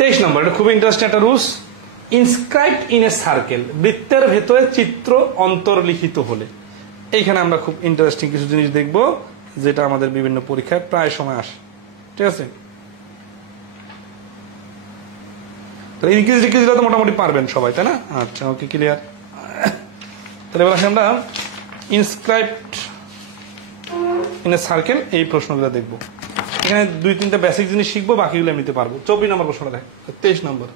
23 নম্বর, এটা খুব ইন্টারেস্টিং একটা rules. Inscribed in a circle, বৃত্তের ভেতরে চিত্র অন্তর্লিখিত হলে। এইখানে আমরা খুব ইন্টারেস্টিং কিছু জিনিস দেখব, যেটা আমাদের বিভিন্ন পরীক্ষায় প্রায় সময় আসে। ঠিক আছে, ইনক্রিজ তো মোটামুটি পারবেন সবাই, তাই না? আচ্ছা, ওকে, ক্লিয়ার। তাহলে এবার আসি আমরা ইনস্ক্রাইবড ইন এ সার্কেল এই প্রশ্নগুলো দেখবো। এখানে 2-3টা বেসিক জিনিস শিখবো, বাকিগুলো এমনিতে পারবো। 24 নম্বর প্রশ্নটা দেখ, 23 নম্বর।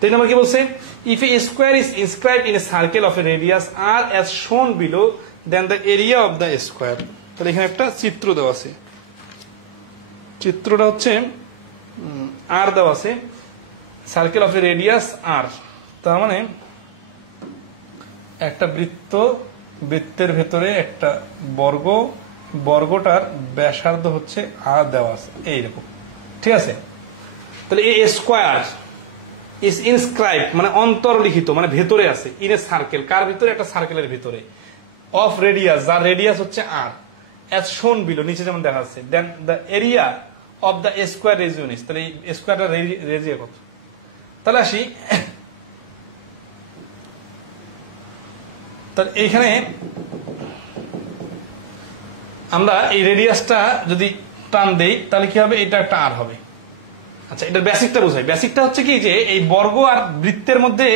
23 নম্বর কি বলছে? If a square is inscribed in a circle of a radius r as shown below then the area of the square. তাহলে এখানে একটা চিত্র দেওয়া আছে, চিত্রটা হচ্ছে আর দেওয়া আছে, সার্কেল অফ এ রেডিয়াস আর, তার মানে একটা বৃত্ত, বৃত্তের ভেতরে একটা বর্গ, বর্গটার ব্যাসার্ধ হচ্ছে আর দেওয়া আছে এইরকম। ঠিক আছে, তাহলে এ স্কোয়ার ইজ ইনস্ক্রাইব মানে অন্তর্লিখিত, মানে ভেতরে আছে, ইন এ সার্কেল, কার ভিতরে? একটা সার্কেলের ভিতরে, অফ রেডিয়াস, যার রেডিয়াস হচ্ছে আর, অ্যাজ শোন বিলো নিচে যেমন দেখা যাচ্ছে, then the area of the square region is, তাহলে এই স্কোয়ারটা রেজিয়া কত? তাহলে আসি, তাহলে এইখানে আমরা এই রেডিয়াসটা যদি টান দেই তাহলে কি হবে? এটা একটা আর হবে। আচ্ছা, এটার বেসিকটা বোঝাই। বেসিকটা হচ্ছে কি, যে এই বর্গ আর বৃত্তের মধ্যে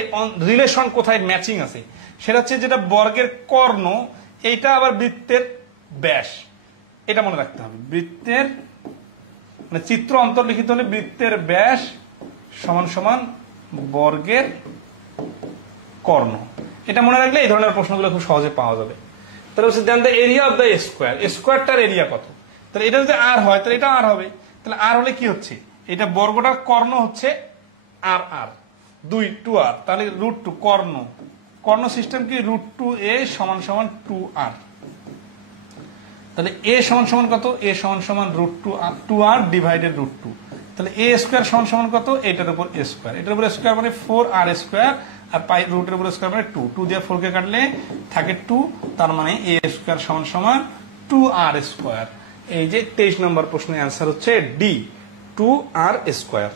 রিলেশন কোথায় ম্যাচিং আছে, সেটা হচ্ছে যেটা বর্গের কর্ণ, এইটা আবার বৃত্তের ব্যাস, এটা মনে রাখতে হবে। বৃত্তের মানে চিত্র অন্তর্লিখিত হলে বৃত্তের ব্যাস সমান সমান বর্গের কর্ণ, এটা মনে রাখলে এই ধরনের প্রশ্নগুলো খুব সহজে পাওয়া যাবে। তাহলে হচ্ছে then the area of the square, স্কোয়ারটার এরিয়া কত? তাহলে এটা যদি আর হয় তাহলে এটা আর হবে। তাহলে আর হলে কি হচ্ছে? এটা বর্গটার কর্ণ হচ্ছে আর আর 2 আর, তাহলে √2 কর্ণ, কর্ণ সিস্টেম কি? √2a সমান সমান 2r। তাহলে a সমান সমান কত? a সমান সমান √2r ডিভাইডেড √2। তাহলে a স্কোয়ার সমান সমান কত? এটার উপর a স্কোয়ার, এটার উপর স্কোয়ার মানে 4r স্কোয়ার, আর পাই রুটের উপর স্কোয়ার মানে 2 দিয়ে 4 কে কাটলে থাকে 2, তার মানে a স্কোয়ার সমান সমান 2r স্কোয়ার। এই যে 23 নম্বর প্রশ্নের অ্যান্সার হচ্ছে ডি, 2r স্কোয়ার।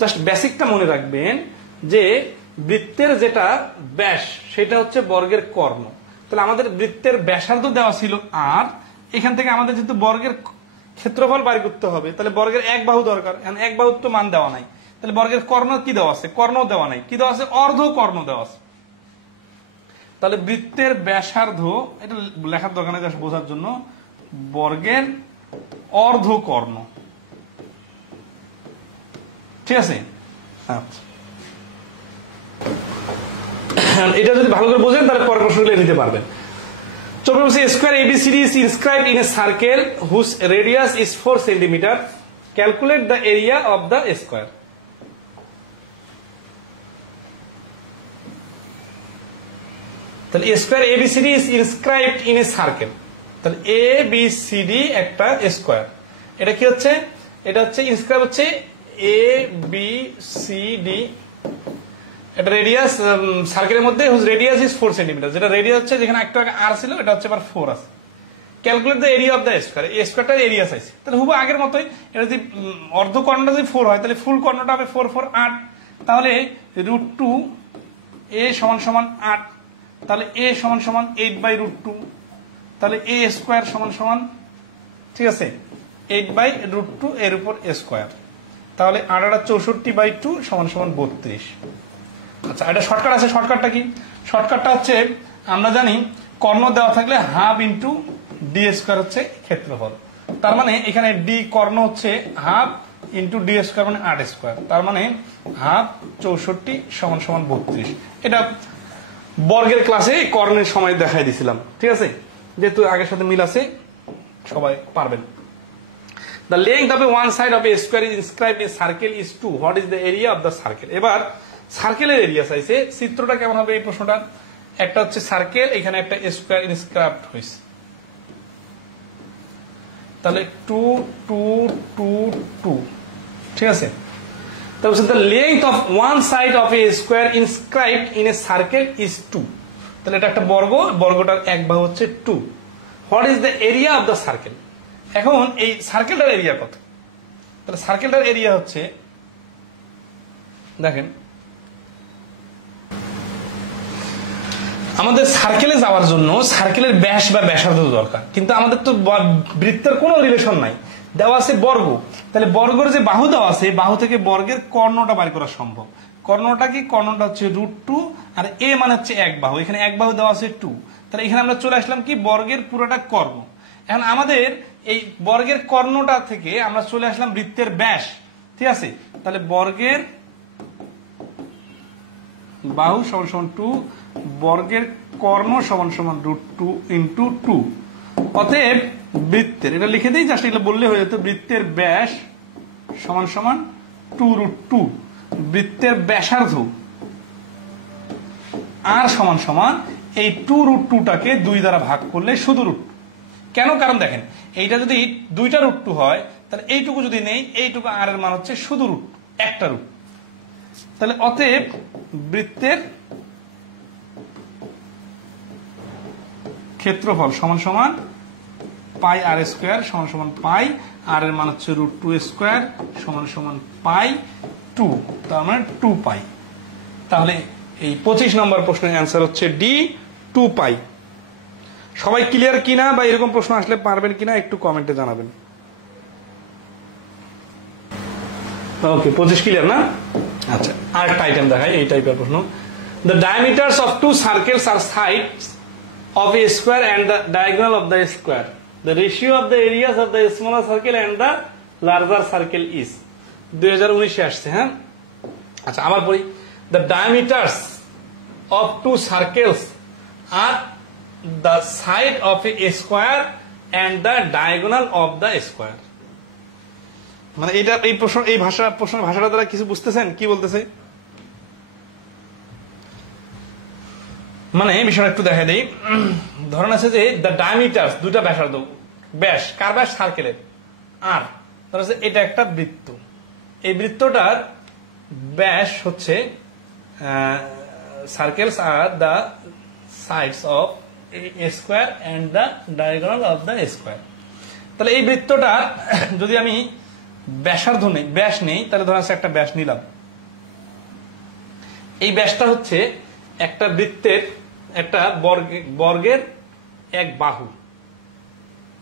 জাস্ট বেসিকটা মনে রাখবেন যে বৃত্তের যেটা ব্যাস সেটা হচ্ছে বর্গের কর্ণ। তাহলে আমাদের বৃত্তের ব্যাসার্ধ দেওয়া ছিল আর, এখান থেকে আমাদের যেহেতু বর্গের ক্ষেত্রফল বাড়ি করতে হবে, তাহলে বর্গের এক বাহু দরকার, এক বাহুর তো মান দেওয়া নাই। তাহলে বর্গের কর্ণ কি দেওয়া আছে? কর্ণ দেওয়া নাই, কি দেওয়া আছে? অর্ধ কর্ণ দেওয়া আছে। তাহলে বৃত্তের ব্যাসার্ধ, এটা লেখার দরকার নেই, জাস্ট বোঝার জন্য, বর্গের অর্ধ কর্ণ। ঠিক আছে, আচ্ছা, এটা যদি ভালো করে বোঝেন তাহলে পরের প্রশ্নগুলো নিতে পারবেন। Square ABCD is inscribed in a circle whose radius is 4 cm. Calculate the area of the square. তাহলে square ABCD is inscribed in a circle, তাহলে ABCD একটা স্কোয়ার, এটা কি হচ্ছে? এটা হচ্ছে ইনস্ক্রাইব হচ্ছে ABCD, এটা রেডিয়াস সার্কেলের মধ্যে হুজ রেডিয়াস ইজ 4 cm, যেটা রেডিয়াস হচ্ছে, যেখানে একটু আগে আর ছিল এটা হচ্ছে আবার 4 আছে। Calculate the area of the square, এই স্কোয়ারটার এরিয়া চাইছে। তাহলে হুবহু আগের মতোই, এটা যদি অর্ধ কর্ণটা যদি 4 হয় তাহলে ফুল কর্ণটা হবে 4 4 8, তাহলে √2a সমান সমান 8, তাহলে a সমান সমান 8/√2, তাহলে a স্কোয়ার সমান সমান, ঠিক আছে, 8/√2 এর উপর a স্কোয়ার, তাহলে 8 64/2 সমান সমান 32। আচ্ছা, এটা শর্টকাট আছে। শর্টকাটটা কি? শর্টকাটটা হচ্ছে, আমরা জানি কর্ণ দেওয়া থাকলে হাফ ইন্টু ডি স্কোয়ার হচ্ছে ক্ষেত্রফল, তার মানে এখানে ডি কর্ণ হচ্ছে হাফ ইন্টু ডি স্কোয়ার মানে 8 স্কোয়ার, তার মানে হাফ 64 সমান সমান 32। এটা বর্গের ক্লাসে কর্ণের সময় দেখাই দিছিলাম, ঠিক আছে, যেহেতু আগের সাথে মিল আছে সবাই পারবেন। The length of one side of a square is inscribed in circle is 2. What is the area of the circle? এবার সার্কেলের এরিয়া চাইছে। চিত্রটা কেমন হবে এই প্রশ্নটা? একটা হচ্ছে সার্কেল, এখানে একটা স্কোয়ার ইনস্ক্রাইবড হয়েছে, তাহলে 2 2 2 2, ঠিক আছে। তাহলে the length of one side of a square inscribed in a circle is 2. তাহলে এটা একটা বর্গ, বর্গটার এক বাহু হচ্ছে 2. What is the area of the circle? এখন এই সার্কেলটার এরিয়া কত? তাহলে সার্কেলটার এরিয়া হচ্ছে দেখেন আমাদের সার্কেলে যাওয়ার জন্য সার্কেলের ব্যাস বা ব্যাসার্ধ দরকার, কিন্তু আমাদের তো বৃত্তের কোনো রিলেশন নাই, দেওয়া আছে বর্গ। তাহলে বর্গের যে বাহু দেওয়া আছে, বাহু থেকে বর্গের কর্ণটা বের করা সম্ভব। কর্ণটা কি? কর্ণটা হচ্ছে √2, আর এ মানে হচ্ছে এক বাহু, এখানে এক বাহু দেওয়া আছে 2। তাহলে এখানে আমরা চলে আসলাম কি বর্গের পুরোটা কর্ণ। এখন আমাদের এই বর্গের কর্ণটা থেকে আমরা চলে আসলাম বৃত্তের ব্যাস, ঠিক আছে? তাহলে বর্গের বাহু সমান সমান 2, বর্গের কর্ণ সমান সমান √2 × 2। অতএব বৃত্তের, এটা লিখে দিই জাস্ট, এটা বললে হয়ে যেত, বৃত্তের ব্যাস সমান সমান 2√2, বৃত্তের ব্যাসার্ধ আর সমান সমান এই 2√2টাকে 2 দ্বারা ভাগ করলে শুধু √2। কেন? কারণ দেখেন এইটা যদি 2টা √2 হয়, তাহলে এইটুকু যদি নেই, এইটুকু আর এর মান হচ্ছে শুধু √2, একটা √2। তাহলে অতএব বৃত্তের ক্ষেত্রফল সমান সমান πr² সমান সমান পাই, আর এর মান হচ্ছে √2² সমান সমান π2, তার মানে 2π। তাহলে এই 25 নম্বর প্রশ্নের অ্যান্সার হচ্ছে ডি, 2π। সবাই ক্লিয়ার কিনা, বা এরকম প্রশ্ন আসলে পারবেন কিনা একটু কমেন্টে জানাবেন। ওকে, 25 ক্লিয়ার না? আচ্ছা, আরেকটা আইটেম দেখাই এই টাইপের প্রশ্ন। The diameters of 2 circles are sides of a square and the diagonal of the square. The ratio of the areas of the smaller circle and the larger circle is 2019 আসছে। হ্যাঁ, আচ্ছা আবার পড়ি। The diameters of 2 circles are the side of a square and the diagonal of the square. মানে এটা এই প্রশ্ন, এই প্রশ্নের ভাষাটা দ্বারা কিছু বুঝতেছেন কি বলতেছে? মানে বিষয়টা একটু দেখা দেই। ধরুন আছে যে দ্য ডায়ামিটারস, দুইটা ব্যাসার্ধ, ব্যাস কার ব্যাস? সার্কেলের। আর ধরুন এটা একটা বৃত্ত, এই বৃত্তটার ব্যাস হচ্ছে circles are the sides of a square and the diagonal of the square. তাহলে এই বৃত্তটার যদি আমি ব্যাসার্ধ নেই, ব্যাস নেই, তাহলে ধরুন একটা ব্যাস নিলাম। এই ব্যাসটা হচ্ছে একটা বৃত্তের একটা বর্গের এক বাহু।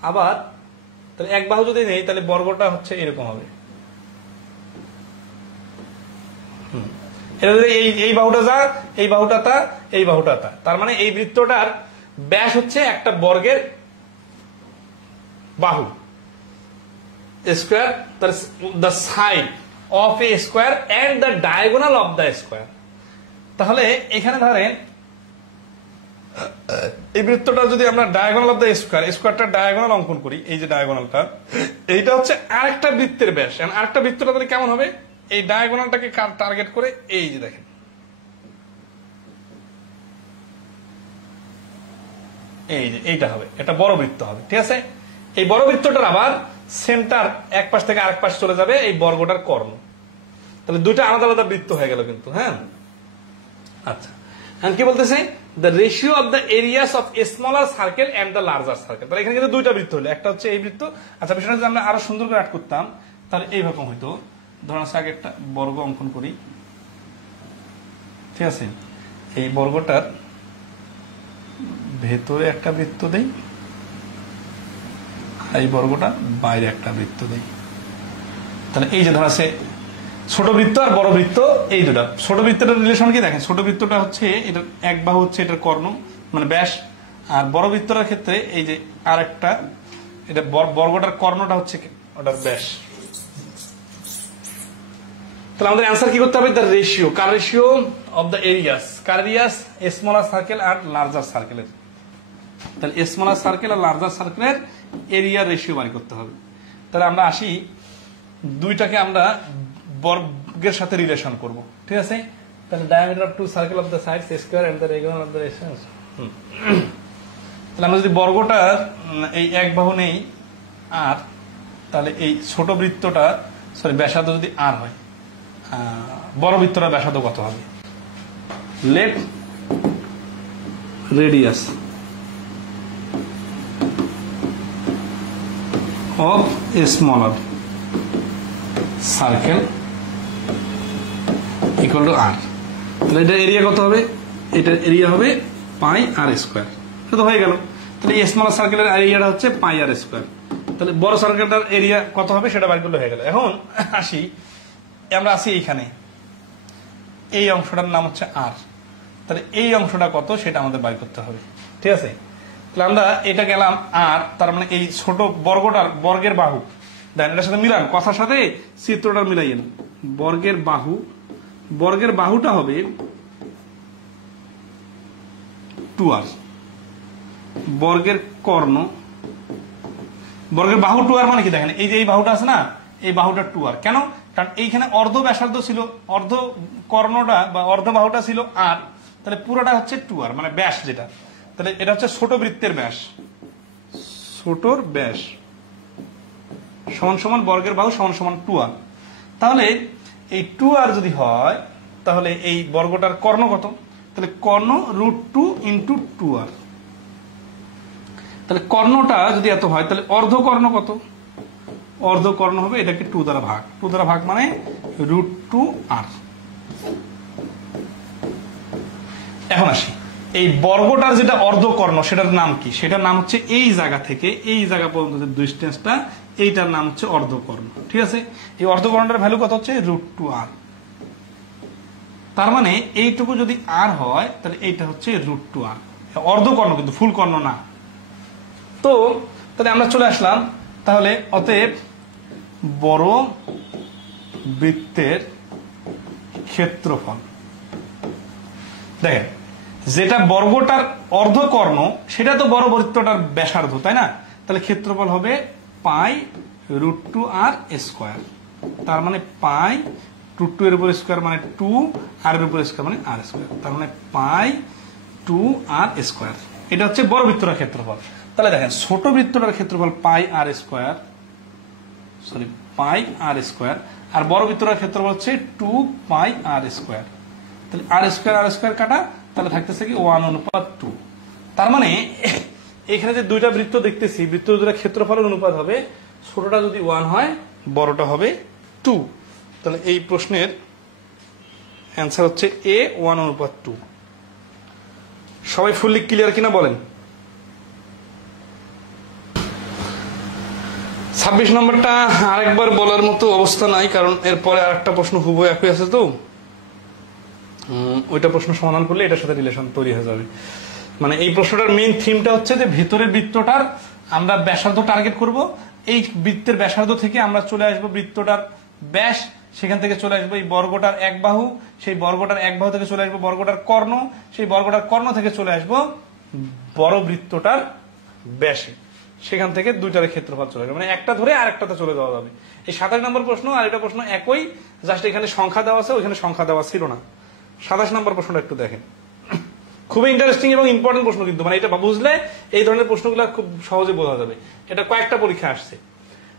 আবার তাহলে এক বাহু যদি নেই, তাহলে বর্গটা হচ্ছে এরকম হবে। এই বাহুটা যা, এই বাহুটা তা, এই বাহুটা তা, তার মানে এই বৃত্তটার ব্যাস হচ্ছে একটা বর্গের বাহু square, the side of a square and the diagonal of the square. তাহলে এখানে ধরেন এই বৃত্তটা যদি আমরা ডায়াগোনাল অফ দ্য স্কোয়ার, স্কোয়ারটা ডায়াগোনাল অঙ্কন করি, এই যে ডায়াগোনালটা, এইটা হচ্ছে আরেকটা বৃত্তের ব্যাস। আরেকটা বৃত্তটা তাহলে কেমন হবে? এই ডায়াগোনালটাকে টার্গেট করে এই যে দেখেন, এই যে এইটা হবে, এটা বড় বৃত্ত হবে, ঠিক আছে? এই বড় বৃত্তটার আবার সেন্টার এক পাশ থেকে আরেক পাশ চলে যাবে এই বর্গটার কর্ণ। তাহলে দুইটা আলাদা আলাদা বৃত্ত হয়ে গেল কিন্তু। হ্যাঁ, আচ্ছা, কি বলতেছে? The ratio of the areas of a smaller circle and the larger circle. তাহলে এখানে কিন্তু দুইটা বৃত্ত হলো, একটা হচ্ছে এই বৃত্ত। আচ্ছা, বিষয়টা যদি আমরা আরো সুন্দর করে অ্যাড করতাম, তাহলে এইরকম হইতো। ধরুন আগে একটা বর্গ অঙ্কন করি, ঠিক আছে? এই বর্গটার ভেতরে একটা বৃত্ত দেই, এই বর্গটা বাইরে একটা বৃত্ত দেই। তাহলে এই যে ধর আছে ছোট বৃত্ত আর বড় বৃত্ত, এই দুটা। ছোট বৃত্তটার রিলেশন কি দেখেন? ছোট বৃত্তটা হচ্ছে এটা এক বাহু হচ্ছে এটার কর্ণ মানে ব্যাস, আর বড় বৃত্তটার ক্ষেত্রে এই যে আর একটা, এটা বর্গটার কর্ণটা হচ্ছে ওটার ব্যাস। তাহলে আমাদের অ্যান্সার কি করতে হবে? দ্য রেশিও, কার রেশিও? অফ দ্য এরিয়াস, কার এরিয়াস? স্মলার সার্কেল আর লার্জার সার্কেলের। তাহলে স্মলার সার্কেল আর লার্জার সার্কেলের এরিয়ার রেশিও বাড়ি করতে হবে। তাহলে আমরা আসি, দুইটাকে আমরা বর্গের সাথে রিলেশন করব, ঠিক আছে? তাহলে diameter of 2 circle of the sides square and the diagonal of the ratios. তাহলে আমরা যদি বর্গটার এই এক বাহু নেই আর, তাহলে এই ছোট বৃত্তটা সরি ব্যাসার্ধ যদি আর হয়, বড় বৃত্তটার ব্যাসার্ধ কত হবে? Let radius of a smaller circle equal to r. তাহলে এটা এরিয়া কত হবে? এটার এরিয়া হবে পাই আর স্কোয়ার। এটা তো হয়ে গেল। তাহলে এই স্মল সার্কেলের এরিয়াটা হচ্ছে পাই আর স্কোয়ার। তাহলে বড় সার্কেলটার এরিয়া কত হবে সেটা বাইর করলে হয়ে গেল। এখন আমরা আসি এইখানে, এই অংশটার নাম হচ্ছে আর। তাহলে এই অংশটা কত সেটা আমাদের বাইর করতে হবে, ঠিক আছে? তাহলে আমরা এটা গেলাম আর, তার মানে এই ছোট বর্গটার বর্গের বাহু, দেন এটার সাথে মিলান, কথার সাথে চিত্রটা মিলাইয়েন। বর্গের বাহু, বর্গের বাহুটা হবে 2r। বর্গের কর্ণ, বর্গের বাহু 2r মানে কি দেখেন, এই যে এই বাহুটা আছে না, এই বাহুটা 2r। কেন? কারণ এইখানে অর্ধ ব্যাসার্ধ ছিল, অর্ধ কর্ণটা বা অর্ধ বাহুটা ছিল আর, তাহলে পুরোটা হচ্ছে 2r মানে ব্যাস যেটা। তাহলে এটা হচ্ছে ছোট বৃত্তের ব্যাস, ছোটর ব্যাস সমান সমান বর্গের বাহু সমান সমান 2r। তাহলে এই 2r যদি হয় তাহলে এই বর্গটার কর্ণ কত? তাহলে কর্ণ √2 × 2r। তাহলে কর্ণটা যদি এত হয় তাহলে অর্ধকর্ণ কত? অর্ধকর্ণ হবে এটাকে 2 দ্বারা ভাগ, 2 দ্বারা ভাগ মানে √2r। এখন আসি এই বর্গটার যেটা অর্ধকর্ণ সেটার নাম কি? সেটার নাম হচ্ছে এই জায়গা থেকে এই জায়গা পর্যন্ত যে ডিসটেন্সটা, এইটার নাম হচ্ছে অর্ধকর্ণ, ঠিক আছে? এই অর্ধকর্ণটার ভ্যালু কত হচ্ছে? √2r। তার মানে এইটুকু যদি আর হয় তাহলে এইটা হচ্ছে √2r, অর্ধকর্ণ কিন্তু ফুল কর্ণ না। তো তাহলে আমরা চলে আসলাম, তাহলে অতএব বড় বৃত্তের ক্ষেত্রফল, দেখেন যেটা বর্গটার অর্ধকর্ণ সেটা তো বড় বৃত্তটার ব্যাসার্ধ, তাই না? তাহলে ক্ষেত্রফল হবে পাই √2r স্কোয়ার। তার মানে পাই √2 এর উপর স্কোয়ার মানে 2, আর এর উপর স্কোয়ার মানে r স্কোয়ার। তার মানে পাই 2r স্কোয়ার। এটা হচ্ছে বড় বৃত্তটার ক্ষেত্রফল। তাহলে দেখেন ছোট বৃত্তটার ক্ষেত্রফল পাই আর স্কোয়ার, সরি পাই আর স্কোয়ার, আর বড় বৃত্তটার ক্ষেত্রফল হচ্ছে 2 পাই আর স্কোয়ার। তাহলে আর স্কোয়ার কাটা, তাহলে থাকতেছে কি 1:2। তার মানে এখানে যে দুইটা বৃত্ত দেখতেছি, বৃত্ত দুটা ক্ষেত্রফলের অনুপাত হবে, ছোটটা যদি 1 হয় বড়টা হবে 2। তাহলে এই প্রশ্নের অ্যান্সার হচ্ছে A 1:2। সবাই ফুললি ক্লিয়ার কিনা বলেন? 26 নম্বরটা আরেকবার বলার মতো অবস্থা নাই, কারণ এরপরে আরেকটা প্রশ্ন হুবহু একই আছে, তো ওইটা প্রশ্ন সমাধান করলে এটার সাথে রিলেশন তৈরি হয়ে যাবে। মানে এই প্রশ্নটার মেইন থিমটা হচ্ছে যে ভেতরের বৃত্তটার আমরা ব্যাসার্ধ টার্গেট করব, এই বৃত্তের ব্যাসার্ধ থেকে আমরা চলে আসবো বৃত্তটার ব্যাস, সেখান থেকে চলে আসবো এই বর্গটার এক বাহু, সেই বর্গটার এক বাহু থেকে চলে আসবো বর্গটার কর্ণ, সেই বর্গটার কর্ণ থেকে চলে আসবো বড় বৃত্তটার ব্যাসে, সেখান থেকে দুইটার ক্ষেত্রফল চলে যাবে, মানে একটা ধরে আর একটাতে চলে যাওয়া যাবে। এই 27 নম্বর প্রশ্ন আর এটা প্রশ্ন একই, জাস্ট এখানে সংখ্যা দেওয়া আছে, ওইখানে সংখ্যা দেওয়া ছিল না। 27 নম্বর প্রশ্নটা একটু দেখেন, খুবই ইন্টারেস্টিং এবং ইম্পর্টেন্ট প্রশ্ন কিন্তু, মানে এটা বুঝলে এই ধরনের প্রশ্নগুলো খুব সহজে বোঝা যাবে। এটা কয়েকটা পরীক্ষা আসছে।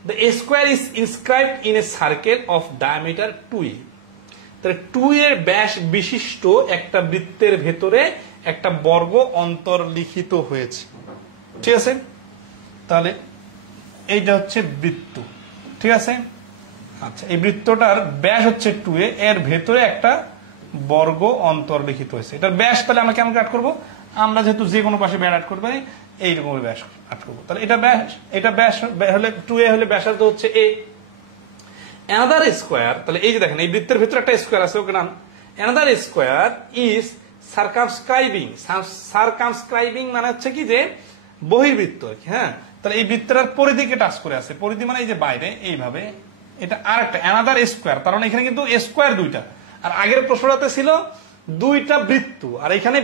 The square is inscribed in a circle of diameter 2a। তাহলে 2 এর ব্যাস বিশিষ্ট একটা বৃত্তের ভেতরে একটা বর্গ অন্তর্লিখিত হয়েছে, ঠিক আছে? তাহলে এইটা হচ্ছে বৃত্ত, ঠিক আছে? আচ্ছা, এই বৃত্তটার ব্যাস হচ্ছে 2a, এর ভেতরে একটা বর্গ অন্তর্লিখিত হয়েছে। এটার ব্যাস তাহলে আমরা কেমন কাট করবো? আমরা যেহেতু যে কোনো পাশে ব্যাস আট করতে পারি, এইরকম ব্যাস আট করবো। তাহলে এটা ব্যাস হলে 2a হলে ব্যাসার্ধ হচ্ছে a। অ্যানাদার স্কোয়ার, তাহলে এই যে দেখেন এই বৃত্তের ভেতরে একটা স্কোয়ার আছে, ওকে নাম অ্যানাদার স্কোয়ার ইজ সার্কামস্ক্রাইবিং। সার্কামস্ক্রাইবিং মানে হচ্ছে কি যে বহির্বৃত্ত আর কি, হ্যাঁ? তাহলে এই বৃত্তটার পরিধিকে টাচ করে আছে, পরিধি মানে এই যে বাইরে এইভাবে, এটা আর একটা অ্যানাদার স্কোয়ার। কারণ এখানে কিন্তু স্কোয়ার দুইটা, আর আগের প্রশ্নটাতে ছিল দুইটা বৃত্ত, আর এখানে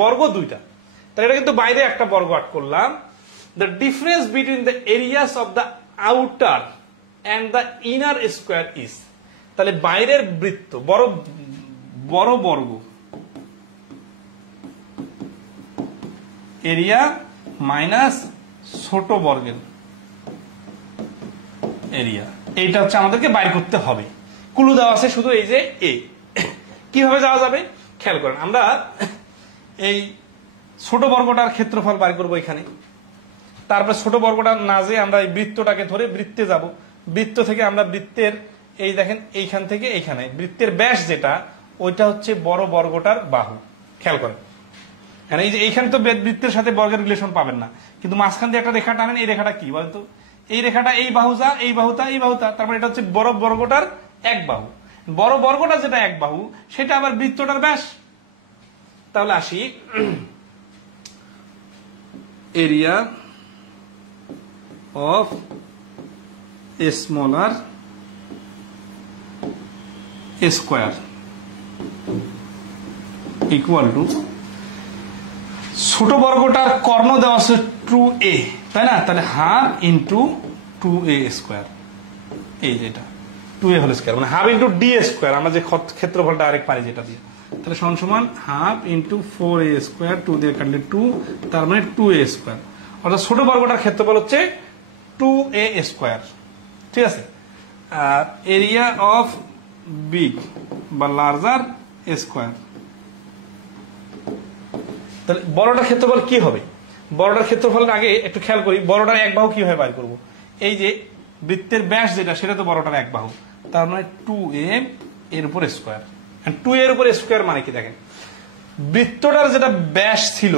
বর্গ দুইটা। তাহলে এটা কিন্তু বাইরে একটা বর্গ আট করলাম। The difference between the areas of the outer and the inner square is, তাহলে বাইরের বৃত্ত বড় বর্গ এরিয়া মাইনাস ছোট বর্গের এরিয়া, এইটা হচ্ছে আমাদেরকে বাইর করতে হবে। ক্লু দেওয়া আছে শুধু এই যে এ। কিভাবে যাওয়া যাবে খেয়াল করেন, আমরা এই ছোট বর্গটার ক্ষেত্রফল বাইর করবো এখানে, তারপর ছোট বর্গটা না যে আমরা এই বৃত্তটাকে ধরে বৃত্তে যাব, বৃত্ত থেকে আমরা বৃত্তের এই দেখেন এইখান থেকে এইখানে বৃত্তের ব্যাস যেটা ওইটা হচ্ছে বড় বর্গটার বাহু। খেয়াল করেন, এই যে এইখানে তো বৃত্তের সাথে বর্গের রিলেশন পাবেন না, কিন্তু মাঝখান দিয়ে একটা রেখা টানেন, এই রেখাটা কি বলতো? এই রেখাটা এই বাহু যা, এই বাহুটা এই বাহুটা, তারপরে এটা হচ্ছে বড় বর্গটার এক বাহু। বড় বর্গটা যেটা এক বাহু, সেটা আবার বৃত্তটার ব্যাস। তাহলে আসি, area of a smaller square equal two, ছোট বর্গটার কর্ণ দেওয়া আছে 2a, তাই না? তাহলে হাফ ইন্টু 2a স্কোয়ার, এই যেটা 2a হোল স্কোয়ার, মানে হাফ ইন্টু ডি স্কোয়ার, আমরা যে ক্ষেত্রফলটা আরেক পারি যেটা দিয়ে, তাহলে সমান সমান হাফ ইন্টু 4a স্কোয়ার, 2 দিয়ে কাটলে 2, তার মানে 2a স্কোয়ার। অর্থাৎ ছোট বর্গটার ক্ষেত্রফল হচ্ছে 2a স্কোয়ার, ঠিক আছে? আর এরিয়া অফ বিগ বা লার্জার স্কোয়ার, তাহলে বড়টার ক্ষেত্রফল কি হবে? বড়টার ক্ষেত্রফল আগে একটু খেয়াল করি, বড়টার এক বাহু কিভাবে বাইর করব? এই যে বৃত্তের ব্যাস যেটা, সেটা তো বড়টার এক বাহু, তার মানে 2a এর উপর স্কোয়ার। 2 এর উপর স্কোয়ার মানে কি দেখেন, বৃত্তটার যেটা ব্যাস ছিল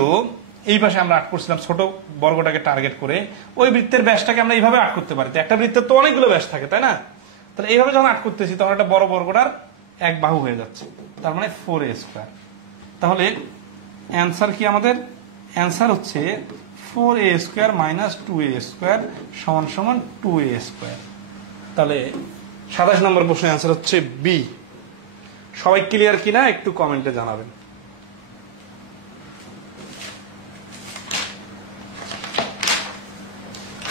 এই পাশে আমরা আট করছিলাম ছোট বর্গটাকে টার্গেট করে, ওই বৃত্তের ব্যাসটাকে আমরা এইভাবে আট করতে পারি। একটা বৃত্তের তো অনেকগুলো ব্যাস থাকে, তাই না? তাহলে এইভাবে যখন আট করতেছি তখন একটা বড় বর্গটার এক বাহু হয়ে যাচ্ছে, তার মানে 4a স্কোয়ার। তাহলে অ্যান্সার কি আমাদের? অ্যান্সার হচ্ছে 4a square minus 2a square সমান সমান 2a স্কোয়ার। তাহলে 27 নম্বর প্রশ্নের অ্যান্সার হচ্ছে বি। সবাই ক্লিয়ার কিনা একটু কমেন্টে জানাবেন।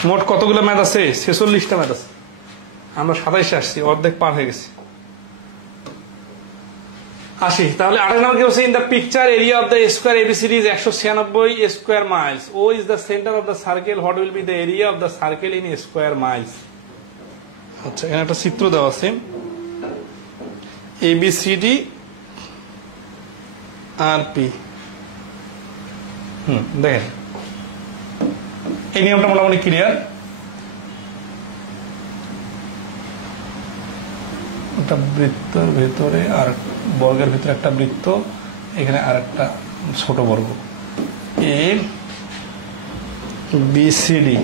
মোট কতগুলো ম্যাথ আছে? 46টা ম্যাথ আছে। আমরা 27 আসছি, অর্ধেক পার হয়ে গেছি। আসি তাহলে 28 নম্বর কি বলছে? In the picture area of the square ABCD is 196 square miles. O is the centre of the circle, what will be the area of the circle in square miles? আচ্ছা, এখানে একটা চিত্র দেওয়া আছে, এবিসিডি আর পি। দেখেন এই নিয়মটা মোটামুটি ক্লিয়ার। একটা বৃত্তের ভেতরে আর বর্গের ভিতরে একটা বৃত্ত, এখানে আর একটা ছোট বর্গ, এ বি সি ডি,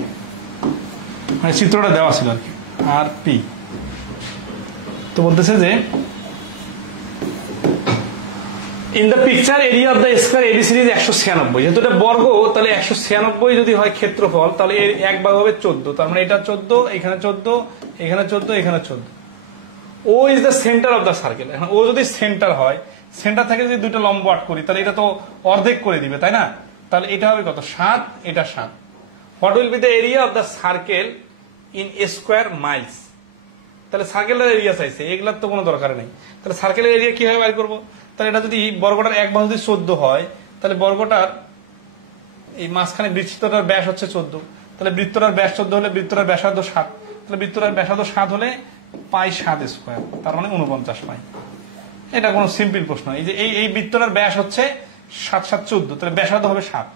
মানে চিত্রটা দেওয়া ছিল আর কি, আর পি। তো বলতেছে যে in the picture area of the square ABCD 196, যেহেতু এটা বর্গ তাহলে 196 যদি হয় ক্ষেত্রফল, তাহলে এর এক ভাগ হবে 14, তার মানে এটা 14, এখানে 14, এখানে 14, এখানে 14। O is the centre of the circle. এখন ও যদি সেন্টার হয়, সেন্টার থেকে যদি দুইটা লম্ব আট করি, তাহলে এটা তো অর্ধেক করে দিবে, তাই না? তাহলে এটা হবে কত? 7, এটা 7। What will be the area of the circle in square Miles? তাহলে সার্কেলের এরিয়া চাইছে, এগুলার তো কোনো দরকার নেই। তাহলে সার্কেলের এরিয়া কিভাবে বাইর করবো? তাহলে এটা যদি বর্গটার এক বাহু যদি 14 হয়, তাহলে বর্গটার এই মাঝখানে বৃত্তটার ব্যাস হচ্ছে 14, তাহলে বৃত্তটার ব্যাস 14 হলে বৃত্তটার ব্যাসার্ধ 7, তাহলে বৃত্তটার ব্যাসার্ধ 7 হলে পাই 7 স্কোয়ার, তার মানে 49 পাই। এটা কোনো সিম্পল প্রশ্ন। এই যে এই বৃত্তটার ব্যাস হচ্ছে 7 7 14, তাহলে ব্যাসার্ধ হবে 7,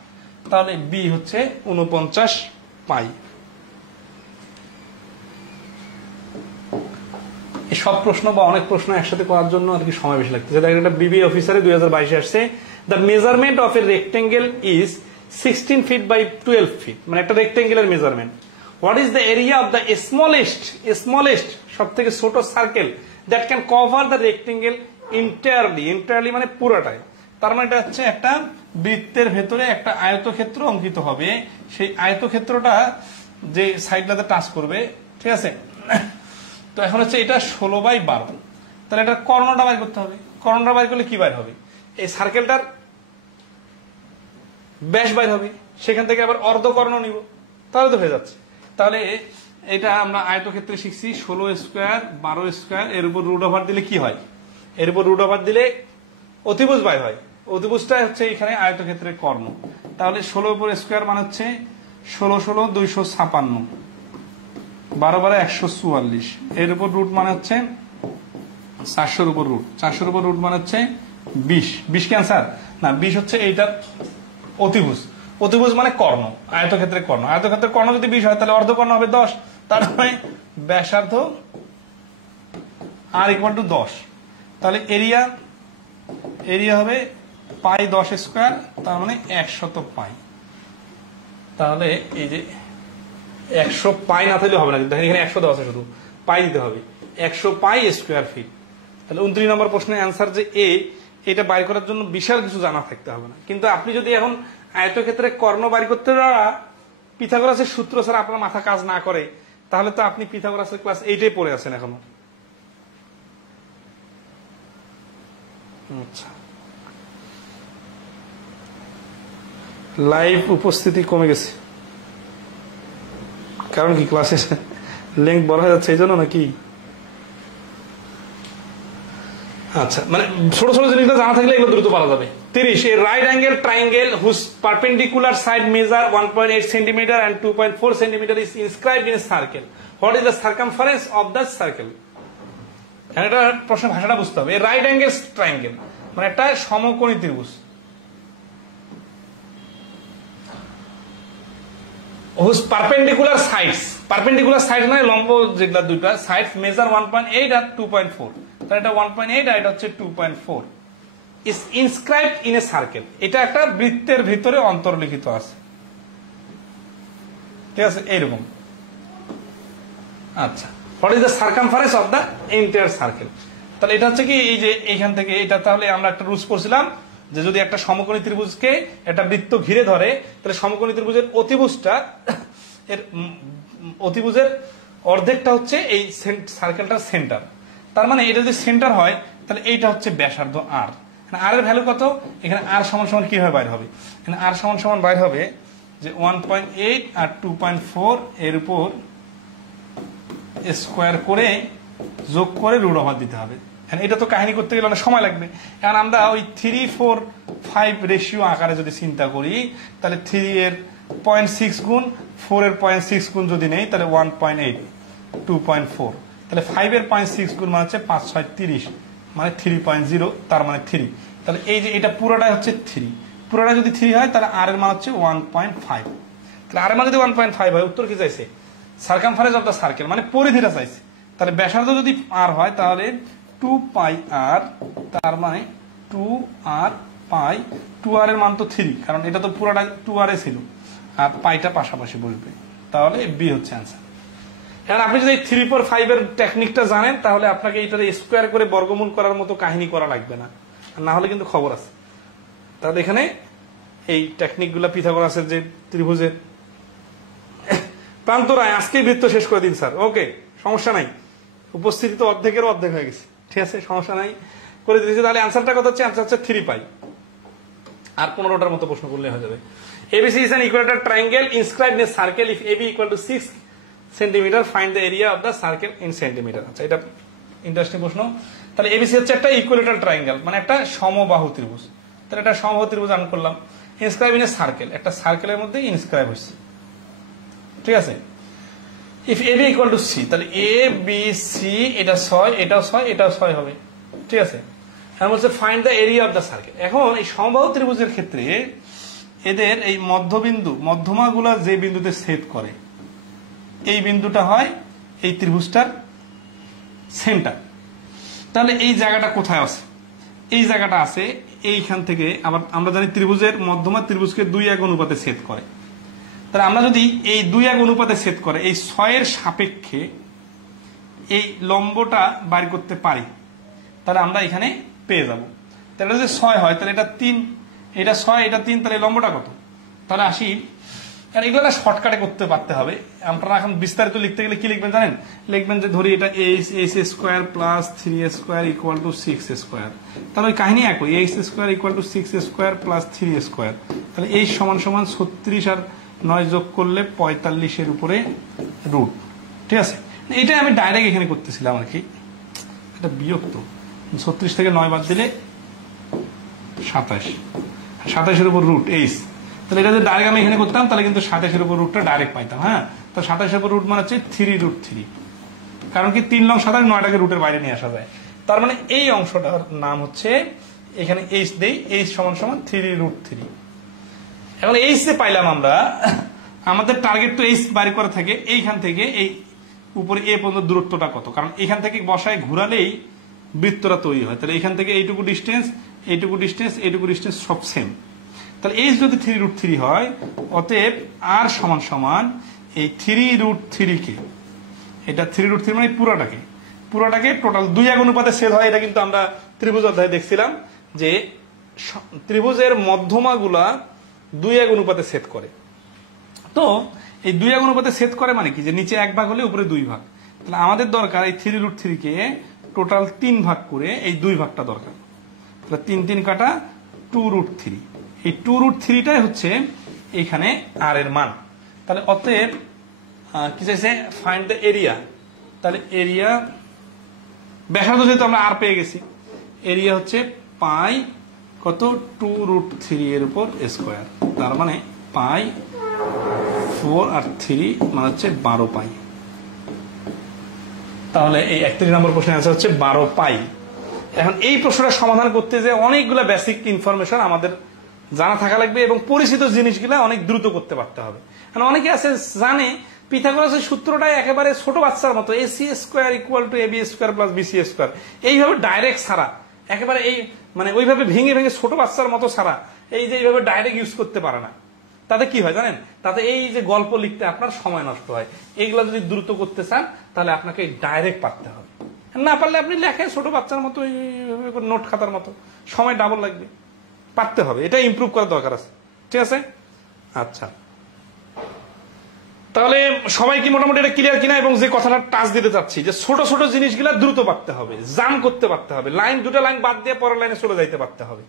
তাহলে বি হচ্ছে 49 পাই। এই সব প্রশ্ন বা অনেক প্রশ্ন একসাথে করার জন্য আর কি সময় বেশি লাগতেছে। দেখেন একটা বিবিএ অফিসারে 2022 আসছে, the measurement of a rectangle is 16 feet by 12 feet, মানে একটা রেক্টেঙ্গেলের measurement. What is the area of the smallest সব থেকে ছোট circle that can cover the rectangle entirely মানে পুরোটাই। তার মানে এটা হচ্ছে একটা বৃত্তের ভেতরে একটা আয়তক্ষেত্র অঙ্কিত হবে, সেই আয়তক্ষেত্রটা যে সাইডটাতে টাচ করবে, ঠিক আছে? তো এখন হচ্ছে এটা 16/12, তাহলে এটা কর্ণটা বাইর করতে হবে। কর্ণটা বাইর করলে কি বাইর হবে? এই সার্কেলটার ব্যাস বাইর হবে, সেখান থেকে আবার অর্ধকর্ণ নিব, তাহলে তো হয়ে যাচ্ছে। তাহলে এটা আমরা আয়তক্ষেত্রে শিখছি 16 স্কোয়ার 12 স্কোয়ার, এর উপর রুট ওভার দিলে কি হয়? এর উপর রুট ওভার দিলে অতিভুজ বাইর হয়। অতিভুজটা হচ্ছে এখানে আয়তক্ষেত্রের কর্ণ। তাহলে 16 উপর স্কোয়ার মানে হচ্ছে 16 16 256, 12 12 144, এর উপর রুট মানে হচ্ছে 400 উপর রুট, 400 উপর রুট মানে হচ্ছে 20। 20 কি आंसर না? 20 হচ্ছে এইটার অতিভুজ। অতিভুজ মানে কর্ণ, আয়তক্ষেত্রের কর্ণ। আয়তক্ষেত্রের কর্ণ যদি 20 হয়, তাহলে অর্ধকর্ণ হবে 10, তার মানে ব্যাসার্ধ আর ইকুয়াল টু 10। তাহলে এরিয়া এরিয়া হবে পাই 10 স্কয়ার, তার মানে 100 পাই। তাহলে এই যে 100 পাই না থাকলে হবে না, দেখেন এখানে 100 দেওয়া আছে, শুধু পাই দিতে হবে, 100 পাই স্কয়ার ফিট। তাহলে 29 নম্বর প্রশ্নের অ্যান্সার যে এ, এটা বাইর করার জন্য বিশাল কিছু জানা থাকতে হবে না। কিন্তু আপনি যদি এখন আয়তক্ষেত্রে কর্ণ বাইর করতে পিথাগোরাসের সূত্র ছাড়া আপনার মাথা কাজ না করে, তাহলে তো আপনি পিথাগোরাসের ক্লাস 8 পড়ে আছেন এখনো। আচ্ছা, লাইভ উপস্থিতি কমে গেছে, কারণ কি ক্লাসের লিঙ্ক বড় হয়ে যাচ্ছে এই জন্য নাকি? আচ্ছা, মানে ছোট ছোট জিনিসটা জানা থাকলে এগুলো দ্রুত পারা যাবে। 30, a right angle triangle whose perpendicular side measure 1.8 cm and 2.4 cm is inscribed in a circle. What is the circumference of the circle? এটা প্রশ্ন ভাষাটা বুঝতে হবে। রাইট অ্যাঙ্গেল ট্রায়াঙ্গেল মানে একটা সমকোণী ত্রিভুজ, whose perpendicular sides, perpendicular sides মানে লম্ব যেগুলা দুইটা সাইডস মেজার 1.8 আর 2.4, তাহলে এটা 1.8 আর এটা হচ্ছে 2.4, is inscribed in a circle, এটা একটা বৃত্তের ভিতরে অন্তর্লিখিত আছে, ঠিক আছে এরকম। আচ্ছা, what is the circumference of the entire circle? তাহলে এটা হচ্ছে কি এই যে এইখান থেকে এটা, তাহলে আমরা একটা রুলস পড়ছিলাম যে যদি একটা সমকোণী ত্রিভুজকে একটা বৃত্ত ঘিরে ধরে, তাহলে সমকোণী ত্রিভুজের অতিভুজের অর্ধেকটা হচ্ছে এই সার্কেলটার সেন্টার। তার মানে এটা যদি সেন্টার হয় তাহলে এইটা হচ্ছে ব্যাসার্ধ আর। আর এর ভ্যালু কত? এখানে আর সমান সমান কিভাবে বাইর হবে? এখানে আর সমান সমান বাইর হবে যে 1.8 আর 2.4 এর উপর স্কোয়ার করে যোগ করে রুট ওভার দিতে হবে। এটা তো কাহিনী করতে গেলে অনেক সময় লাগবে। এখন আমরা ওই 3:4:5 রেশিও আকারে যদি চিন্তা করি, তাহলে 3 এর 0.6 গুণ 4 এর 0.6 গুণ যদি নেই, তাহলে 1.8 2.4, তাহলে 5 এর 0.6 গুণ মানে হচ্ছে 5 6 30, মানে 3.0, তার মানে 3। তাহলে এই যে এটা পুরোটাই হচ্ছে 3, পুরোটা যদি 3 হয় তাহলে আর এর মান হচ্ছে 1.5। তাহলে আর এর মান যদি 1.5 হয়, উত্তর কি চাইছে? সার্কামফারেন্স অফ দ্য সার্কেল, মানে পরিধিটা চাইছে। তাহলে ব্যাসার্ধ যদি আর হয় তাহলে 2πr, তার মানে 2r পাই, 2r এর মান তো 3, কারণ এটা তো পুরোটা 2r এ ছিল, আর পাইটা পাশাপাশি বসবে, তাহলে বি হচ্ছে অ্যান্সার। এখন আপনি যদি 3-4-5 এর টেকনিকটা জানেন, তাহলে আপনাকে এটা স্কোয়ার করে বর্গমূল করার মতো কাহিনী করা লাগবে না, না হলে কিন্তু খবর আছে। তাহলে এখানে এই টেকনিকগুলো পিথাগোরাসের যে ত্রিভুজের প্রান্তরায় আজকেই বৃত্ত শেষ করে দিন স্যার। ওকে, সমস্যা নাই, উপস্থিতি তো অর্ধেকের অর্ধেক হয়ে গেছে, ঠিক আছে, সমস্যা নাই, করে দিয়েছি। তাহলে অ্যান্সারটা কত হচ্ছে? অ্যান্সার হচ্ছে 3 পাই। আর 15টার মতো প্রশ্ন করলে হয়ে যাবে। ABC is an equilateral triangle inscribed in a circle. If AB equal to 6 cm, find the area of the circle in centimeter. আচ্ছা, এটা ইন্টারেস্টিং প্রশ্ন। তাহলে ABC হচ্ছে একটা ইকুইলেটারাল ট্রায়াঙ্গেল, মানে একটা সমবাহু ত্রিভুজ। তাহলে এটা সমবাহু ত্রিভুজ আমি করলাম, ইনস্ক্রাইব ইন এ সার্কেল, একটা সার্কেলের মধ্যে ইনস্ক্রাইব হচ্ছে, ঠিক আছে। If AB equal to C, তাহলে ABC এটা 6, এটাও 6, এটাও 6 হবে, ঠিক আছে। এখন বলছে find the area of the circle. এখন এই সমবাহু ত্রিভুজের ক্ষেত্রে এদের এই মধ্যবিন্দু, মধ্যমাগুলো যে বিন্দুতে ছেদ করে, এই বিন্দুটা হয় এই ত্রিভুজটার সেন্টার। তাহলে এই জায়গাটা কোথায় আছে? এই জায়গাটা আছে এইখান থেকে। আবার আমরা জানি ত্রিভুজের মধ্যমা ত্রিভুজকে 2:1 অনুপাতে ছেদ করে। তাহলে আমরা যদি এই 2:1 অনুপাতে ছেদ করে এই 6 এর সাপেক্ষে এই লম্বটা বাইর করতে পারি, তাহলে আমরা এখানে পেয়ে যাব। তাহলে যদি 6 হয় তাহলে এটা 3, এটা 6, এটা 3, তাহলে লম্বটা কত? তাহলে আসি, আর এগুলো না শর্টকাটে করতে পারতে হবে। আপনারা এখন বিস্তারিত লিখতে গেলে কি লিখবেন জানেন? লিখবেন যে ধরি এটা a² plus 3a² equal to 6a²। তাহলে ওই কাহিনী একই, a² equal to 6a² plus 3a²। তাহলে এই সমান সমান 36 আর 9 যোগ করলে 45 এর উপরে রুট, ঠিক আছে। এটা আমি ডাইরেক্ট এখানে করতেছিলাম আর কি, এটা বিয়োক্ত। 36 থেকে 9 বাদ দিলে 27, 27 এর উপর রুট এইচ। তাহলে এটা যদি ডাইরেক্ট আমি এখানে করতাম তাহলে কিন্তু 27 এর উপর রুটটা ডাইরেক্ট পাইতাম। হ্যাঁ, তো 27 এর উপর রুট মানে হচ্ছে 3√3, কারণ কি 3 লং 27, 9টাকে রুটের বাইরে নিয়ে আসা যায়। তার মানে এই অংশটার নাম হচ্ছে, এখানে এইচ দেই, এইচ সমান সমান 3√3। এখন এইচ যে পাইলাম আমরা, আমাদের টার্গেট তো এইচ বাইর করা থাকে, এইখান থেকে এই উপরে এ পর্যন্ত দূরত্বটা কত, কারণ এখান থেকে বসায় ঘুরালেই বৃত্তটা তৈরি হয়। তাহলে এখান থেকে এইটুকু ডিস্টেন্স, এইটুকু ডিস্টেন্স সব সেম। তাহলে এইচ যদি 3√3 হয়, অতএব আর সমান সমান এই 3√3 কে, এটা 3√3 মানে পুরাটাকে টোটাল 2:1 অনুপাতে ছেদ হয়। এটা কিন্তু আমরা ত্রিভুজ অধ্যায়ে দেখছিলাম যে ত্রিভুজের মধ্যমাগুলা 2:1 অনুপাতে ছেদ করে। তো এই 2:1 অনুপাতে ছেদ করে মানে কি, যে নিচে 1 ভাগ হলে উপরে 2 ভাগ। তাহলে আমাদের দরকার এই 3√3 কে টোটাল 3 ভাগ করে এই 2 ভাগটা দরকার। তাহলে 3 3 কাটা 2√3, এই 2√3টাই হচ্ছে এইখানে আর এর মান। তাহলে অতএব কি চাইছে, ফাইন্ড দ্য এরিয়া। তাহলে এরিয়া ব্যাসার্ধ যেহেতু আমরা আর পেয়ে গেছি, এরিয়া হচ্ছে পাই কত 2√3 এর উপর স্কোয়ার, তার মানে পাই 4 আর 3 মানে হচ্ছে 12 পাই। তাহলে এই 31 নম্বর প্রশ্নের অ্যান্সার হচ্ছে 12 পাই। এখন এই প্রশ্নটা সমাধান করতে যে অনেকগুলো বেসিক ইনফরমেশন আমাদের জানা থাকা লাগবে এবং পরিচিত জিনিসগুলা অনেক দ্রুত করতে পারতে হবে। কারণ অনেকে আছে জানে পিথাগোরাসের সূত্রটা একেবারে ছোট বাচ্চার মতো, AC square equal two AB square plus BC square, এইভাবে ডাইরেক্ট ছাড়া, একেবারে এই মানে ওইভাবে ভেঙে ভেঙে ছোট বাচ্চার মতো ছাড়া, এই যে এইভাবে ডাইরেক্ট ইউজ করতে পারে না। তাতে কি হয় জানেন, তাতে এই যে গল্প লিখতে আপনার সময় নষ্ট হয়। এইগুলা যদি দ্রুত করতে চান তাহলে আপনাকে ডাইরেক্ট পারতে হবে, না পারলে আপনি লেখেন ছোট বাচ্চার মতো, নোট খাতার মতো, সময় ডাবল লাগবে। পারতে হবে, এটা ইমপ্রুভ করার দরকার আছে। ঠিক আছে, আচ্ছা তাহলে সবাই কি মোটামুটি এটা ক্লিয়ার কিনা? এবং যে কথাটা টাচ দিতে চাচ্ছি যে ছোট ছোট জিনিসগুলা দ্রুত পারতে হবে, জাম করতে পারতে হবে, দুটো লাইন বাদ দিয়ে পরের লাইনে চলে যাইতে পারতে হবে।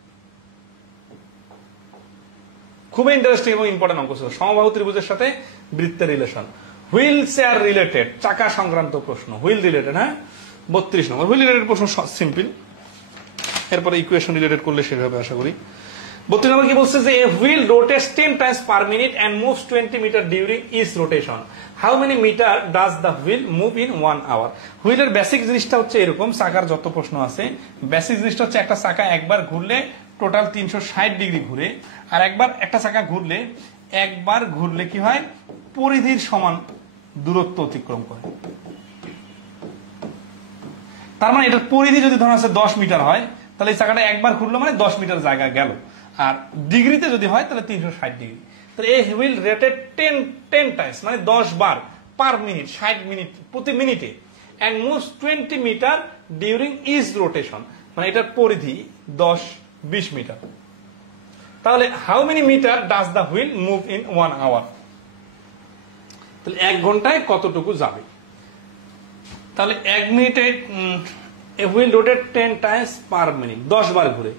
খুবই ইন্টারেস্টিং এবং ইম্পর্টেন্ট অঙ্ক ছিল, সমবাহু ত্রিভুজের সাথে বৃত্তের রিলেশন। হুইল চেয়ার রিলেটেড, চাকা সংক্রান্ত প্রশ্ন, হুইল রিলেটেড। হ্যাঁ, 32 নম্বর হুইল রিলেটেড প্রশ্ন সিম্পল, এরপরে ইকুয়েশন রিলেটেড করলে শেষ হবে আশা করি। 32 নম্বর কি বলছে যে wheel rotates 10 times per minute and moves 20 metre during each rotation, how many metre does the wheel move in 1 hour. হুইলের বেসিক জিনিসটা হচ্ছে এরকম, চাকার যত প্রশ্ন আছে বেসিক জিনিসটা হচ্ছে একটা চাকা একবার ঘুরলে টোটাল 360 ডিগ্রি ঘুরে, আর একটা চাকা ঘুরলে একবার ঘুরলে কি হয়, পরিধির সমান দূরত্ব অতিক্রম করে। তার মানে এটার পরিধি যদি ধরা আছে 10 মিটার হয়, তাহলে এই চাকাটা একবার ঘুরলো মানে 10 মিটার জায়গা গেল। আর ডিগ্রিতে যদি হয় তাহলে 360 ডিগ্রি। তাহলে এই হুইল রেটেড 10 টাইমস মানে 10 বার পার মিনিট, 60 মিনিট প্রতি মিনিটে, and moves 20 metre during each rotation, মানে এটার পরিধি 10-20 মিটার। তাহলে how many metre does the wheel move in 1 hour, তাহলে 1 ঘন্টায় কতটুকু যাবে। তাহলে 1 মিনিটে wheel rotate 10 times per minute, 10 বার ঘুরে,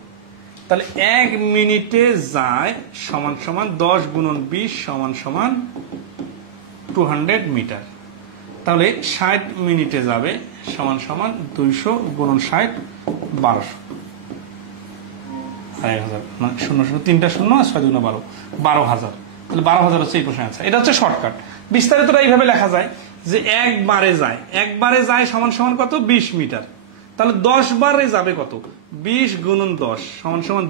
তাহলে 1 মিনিটে যায় সমান সমান 10 গুণন 20 সমান সমান 200 মিটার। তাহলে 60 মিনিটে যাবে সমান সমান 200 গুণন 60 1200, 1000 মানে 0 3টা 0 আর 6 2 12, 12000। তাহলে 12000 হচ্ছে এই প্রশ্নের আনসার। এটা হচ্ছে শর্টকাট। বিস্তারিতটা এইভাবে লেখা যায় যে একবারে যায় সমান সমান কত, 20 মিটার। তাহলে 10 বারে যাবে কত, 20 গুণন 10 সমান সমান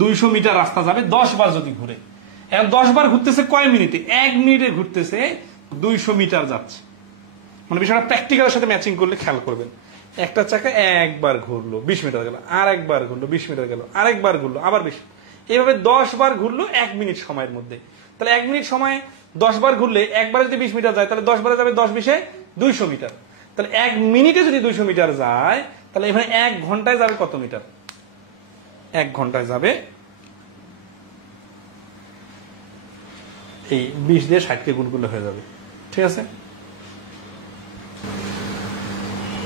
200 মিটার রাস্তা যাবে 10 বার যদি ঘুরে। এখন 10 বার ঘুরতেছে কয় মিনিটে, 1 মিনিটে ঘুরতেছে 200 মিটার যাচ্ছে। মানে বিষয়টা প্র্যাকটিক্যালের সাথে ম্যাচিং করলে খেয়াল করবেন, একটা চাকা একবার ঘুরলো 20 মিটার গেল, আর একবার ঘুরলো 20 মিটার গেল, আরেকবার ঘুরলো আবার 20, এইভাবে 10 বার ঘুরলো 1 মিনিট সময়ের মধ্যে। তাহলে 1 মিনিট সময়ে 10 বার ঘুরলে একবারে যদি 20 মিটার যায়, তাহলে 10 বারে যাবে 10 20 200 মিটার। তাহলে 1 মিনিটে যদি 200 মিটার যায়, তাহলে এখানে 1 ঘন্টায় যাবে কত মিটার, 1 ঘন্টায় যাবে এই 20 দিয়ে 60 কে গুণ করলে হয়ে যাবে। ঠিক আছে,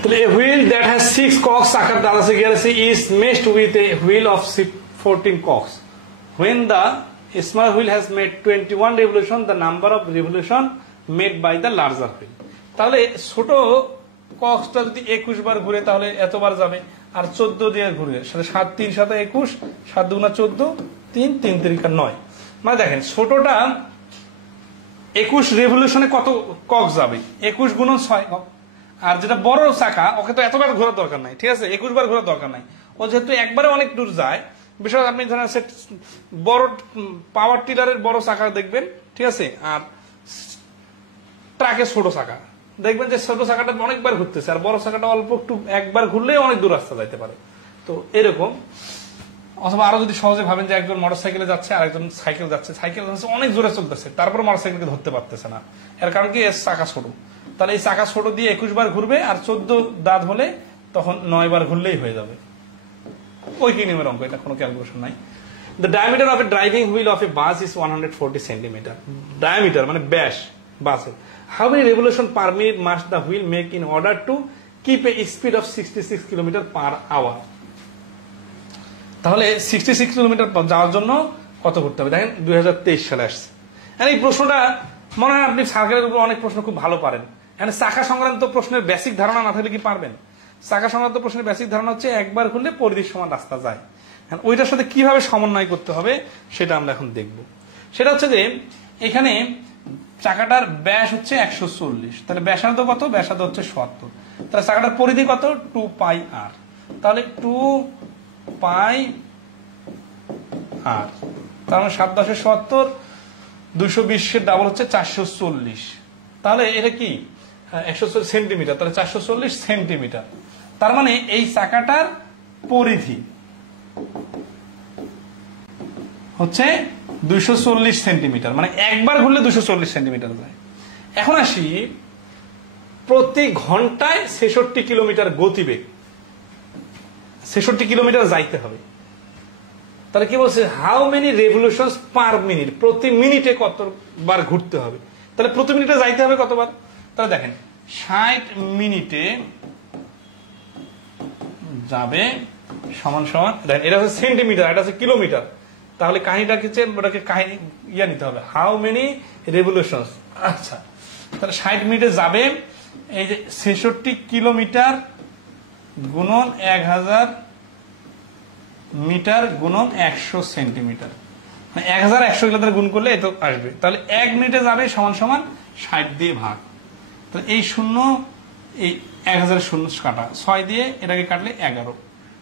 তাহলে a wheel that has 6 cogs, চাকার দ্বারা গিয়ারছে, is meshed with a wheel of 14 cogs. When the small wheel has made 21 revolution, the number of revolution made by the larger wheel. তাহলে ছোট কক্সটা যদি 21 বার ঘুরে তাহলে এতবার যাবে, আর 14 দিয়ে ঘুরবে 7 3 7 21, 7 2 14, 3 3 3 9। মানে দেখেন ছোটটা 21 রেভলিউশনে কত কক্স যাবে, 21 গুণন 6 কক। আর যেটা বড় চাকা, ওকে তো এতবার ঘোরার দরকার নাই, ঠিক আছে, 21 বার ঘোরার দরকার নাই। ও যেহেতু একবারে অনেক দূর যায়, বিষয় আপনি ধরেন বড় পাওয়ার টিলারের বড় চাকা দেখবেন, ঠিক আছে, আর ট্রাকের ছোট চাকা দেখবেন যে ছোট চাকাটা অনেকবার ঘুরতেছে, আর বড় চাকাটা অল্প একটু একবার ঘুরলে অনেক দূর রাস্তা যাইতে পারে। তো এরকম। অথবা আরো যদি সহজে ভাবেন যে একজন মোটরসাইকেলে যাচ্ছে আর একজন সাইকেল যাচ্ছে, সাইকেল অনেক জোরে চলতেছে, তারপর মোটরসাইকেলকে ধরতে পারতেছে না, এর কারণ কি এর চাকা ছোট। তাহলে এই চাকা ছোট দিয়ে 21 বার ঘুরবে, আর 14 দাঁত হলে তখন 9 বার ঘুরলেই হয়ে যাবে। ওই কি নিয়মের অঙ্ক, এটা কোনো ক্যালকুলেশন নাই। The diameter of a driving wheel of a bus is 140 centimeter. Diameter মানে ব্যাস বাসের। How many revolution per minute must the wheel make in order to keep a speed of 66 km per hour? তাহলে 66 kilometre যাওয়ার জন্য কত করতে হবে? দেখেন 2023 সালে আসছে। এই প্রশ্নটা মনে হয় আপনি সার্কেলের উপর অনেক প্রশ্ন খুব ভালো পারেন। এখানে চাকা সংক্রান্ত প্রশ্নের বেসিক ধারণা না থাকলে কি পারবেন? চাকা সংক্রান্ত প্রশ্নের বেসিক ধারণা হচ্ছে একবার ঘুরলে পরিধির সমান রাস্তা যায়। ওইটার সাথে কিভাবে সমন্বয় করতে হবে সেটা আমরা এখন দেখব। সেটা হচ্ছে যে এখানে চাকাটার ব্যাস হচ্ছে 140, তাহলে ব্যাসার্ধ কত? ব্যাসার্ধ হচ্ছে 70, তাহলে চাকাটার পরিধি কত? 2 পাই আর। তাহলে 2 পাই আর, তার মানে 7 10 70, 220 এর ডাবল হচ্ছে 440। তাহলে এটা কি 140 সেন্টিমিটার, তাহলে 440 সেন্টিমিটার। তার মানে এই চাকাটার পরিধি হচ্ছে 240 সেন্টিমিটার, মানে একবার ঘুরলে 240 সেন্টিমিটার যায়। এখন আসি প্রতি ঘন্টায় 66 কিলোমিটার গতিবেগ, 66 কিলোমিটার যাইতে হবে। তাহলে কি বলছে? How many revolutions per minute, প্রতি মিনিটে কতবার ঘুরতে হবে। তাহলে প্রতি মিনিটে যাইতে হবে কতবার? তাহলে দেখেন 60 মিনিটে যাবে সমান সমান, দেখেন এটা হচ্ছে সেন্টিমিটার, এটা হচ্ছে কিলোমিটার। তাহলে কাহিনীটাকে ওটাকে কাহিনী নিতে হবে, হাউ মেনি রেভলিউশনস। আচ্ছা, তাহলে 60 মিনিটে যাবে এই যে 66 কিলোমিটার গুণন 1000 মিটার গুণন 100 সেন্টিমিটার, মানে 1100 কিলোমিটার গুণ করলে এত আসবে। তাহলে 1 মিনিটে যাবে সমান সমান 60 দিয়ে ভাগ। তাহলে এই শূন্য, এই 1000 শূন্য কাটা, 6 দিয়ে এটাকে কাটলে 11,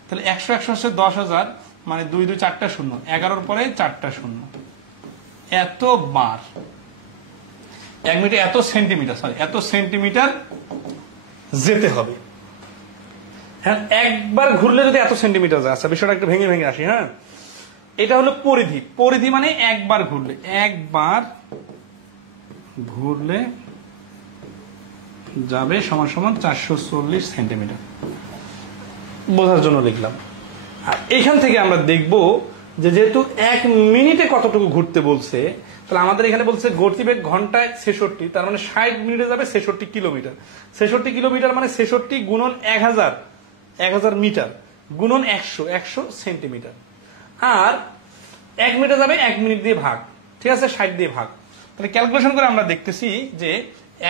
তাহলে 100 100 হচ্ছে 10,000, মানে 2 2 4টা শূন্য, 11-র পরে 4টা শূন্য, এত বার 1 মিনিটে এত সেন্টিমিটার, সরি এত সেন্টিমিটার যেতে হবে। হ্যাঁ, একবার ঘুরলে যদি এত সেন্টিমিটার যায়। আচ্ছা, বিষয়টা একটু ভেঙে ভেঙে আসি। হ্যাঁ, এটা হলো পরিধি। পরিধি মানে একবার ঘুরলে, একবার ঘুরলে যাবে সমান সমান 440 সেন্টিমিটার, বোঝার জন্য লিখলাম। আর এখান থেকে আমরা দেখব যে যেহেতু 1 মিনিটে কতটুকু ঘুরতে বলছে, তাহলে আমাদের এখানে বলছে গতিবেগ ঘন্টায় 66, তার মানে 60 মিনিটে যাবে 66 কিলোমিটার। 66 কিলোমিটার মানে 66 গুণন 1000 মিটার গুণন 100 সেন্টিমিটার। আর 1 মিনিটে যাবে 1 মিনিট দিয়ে ভাগ, ঠিক আছে, 60 দিয়ে ভাগ। তাহলে ক্যালকুলেশন করে আমরা দেখতেছি যে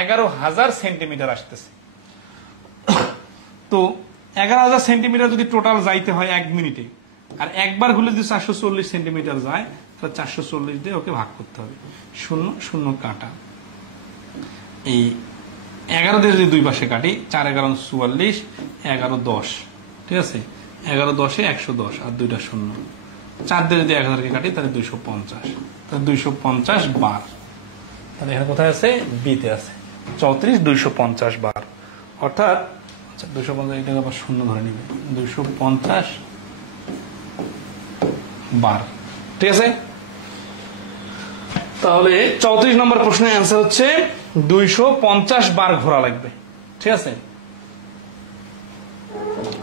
11,000 সেন্টিমিটার আসতেছে। তো 11,000 সেন্টিমিটার যদি টোটাল যাইতে হয় 1 মিনিটে, আর একবার ঘুরলে যদি 440 সেন্টিমিটার যায়, তাহলে 440 দিয়ে ওকে ভাগ করতে হবে। 0 0 কাটা, এই 11 দিয়ে যদি দুই পাশে কাটি, 4 11 44, 11 10, ঠিক আছে, 11 10 110, আর 2টা শূন্য, 4 দিয়ে যদি 1000-কে কাটি তাহলে 250, তাহলে 250 বার। তাহলে এখানে কোথায় আছে? বিতে আছে 34 250 বার, অর্থাৎ 250, এটাকে আবার শূন্য ধরে নিবে, 250 বার, ঠিক আছে। তাহলে 34 নম্বর প্রশ্নের অ্যান্সার হচ্ছে 250 বার ঘোরা লাগবে, ঠিক আছে।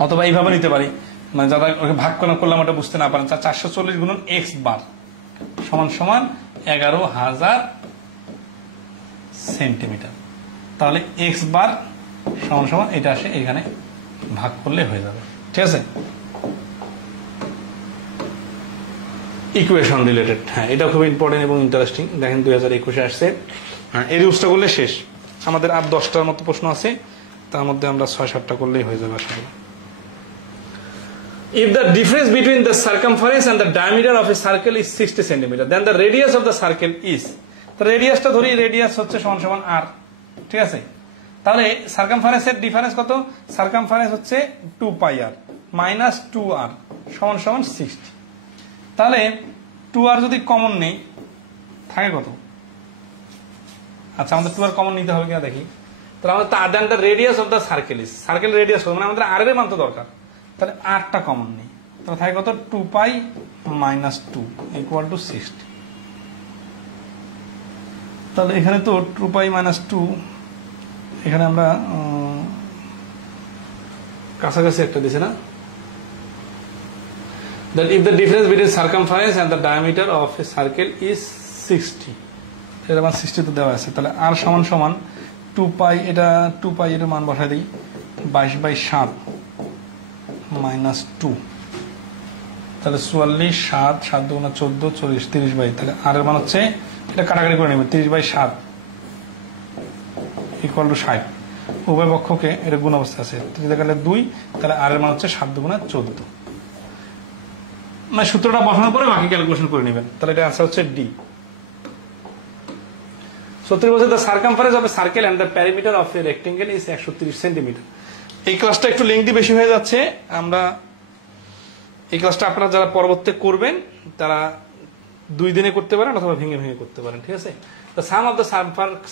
অথবা এইভাবে নিতে পারি, মানে যারা ওকে ভাগ করলাম ওটা বুঝতে না পারেন, 440 গুণন x বার সমান সমান 11,000 সেন্টিমিটার। তাহলে x বার সমান সমান এটা আসে, এখানে ভাগ করলে হয়ে যাবে, ঠিক আছে। ইকুয়েশন রিলেটেড, হ্যাঁ, এটা খুব ইম্পর্টেন্ট এবং ইন্টারেস্টিং। দেখেন 2021-এ আসছে। হ্যাঁ, এই রুলসটা করলে শেষ। আমাদের আর 10টার মতো প্রশ্ন আছে, তার মধ্যে আমরা 6-7টা করলেই হয়ে যাবে আসলে। If the difference between the circumference and the diameter of a circle is 60 centimeter, then the radius of the circle is, তো রেডিয়াসটা ধরি, রেডিয়াস হচ্ছে সমান সমান r, ঠিক আছে। তাহলে সার্কামফারেন্সের ডিফারেন্স কত? সার্কামফারেন্স হচ্ছে 2 পাই r মাইনাস 2r সমান সমান 60। তাহলে 2r যদি কমন নেই থাকে কত? আচ্ছা, আমাদের 2r কমন নিতে হবে কিনা দেখি। তাহলে আমাদের then the radius of the circle is, circle radius মানে আমাদের r এর মান তো দরকার। তাহলে আরটা কমন নেই, তাহলে থাকে কত 2 পাই মাইনাস 2 ইকুয়াল টু 60। তাহলে এখানে তো 2 পাই মাইনাস 2, এখানে আমরা কাছাকাছি একটা দিছে না, that if the difference between circumference and the diameter of a circle is 60, এটা আমার 60 তো দেওয়া আছে, তাহলে r সমান সমান 2 পাই, এটা 2 পাই এর মান বসাই দিই 22/7 মাইনাস 2, তাহলে 44, 7 7 2 14 40 30/, তাহলে r এর মান হচ্ছে, এটা কাটাকাটি করে নেবেন, 30/7 ইকুয়াল টু 60। উভয় পক্ষকে এটা গুণ অবস্থা আছে, 30 কাটলে 2, তাহলে r এর মান হচ্ছে 7 2 14। মানে সূত্রটা বসানোর পরে বাকি ক্যালকুলেশন করে নেবেন, তাহলে এটা आंसर হচ্ছে ডি। 70 বলছে the circumference of a circle and the perimeter of a rectangle is 130 centimetre. এই ক্লাসটা একটু লেংথি বেশি হয়ে যাচ্ছে, আমরা এই ক্লাসটা আপনারা যারা পরবর্তীতে করবেন তারা 2 দিনে করতে পারেন অথবা ভেঙে ভেঙে করতে পারেন, ঠিক আছে। The sum of the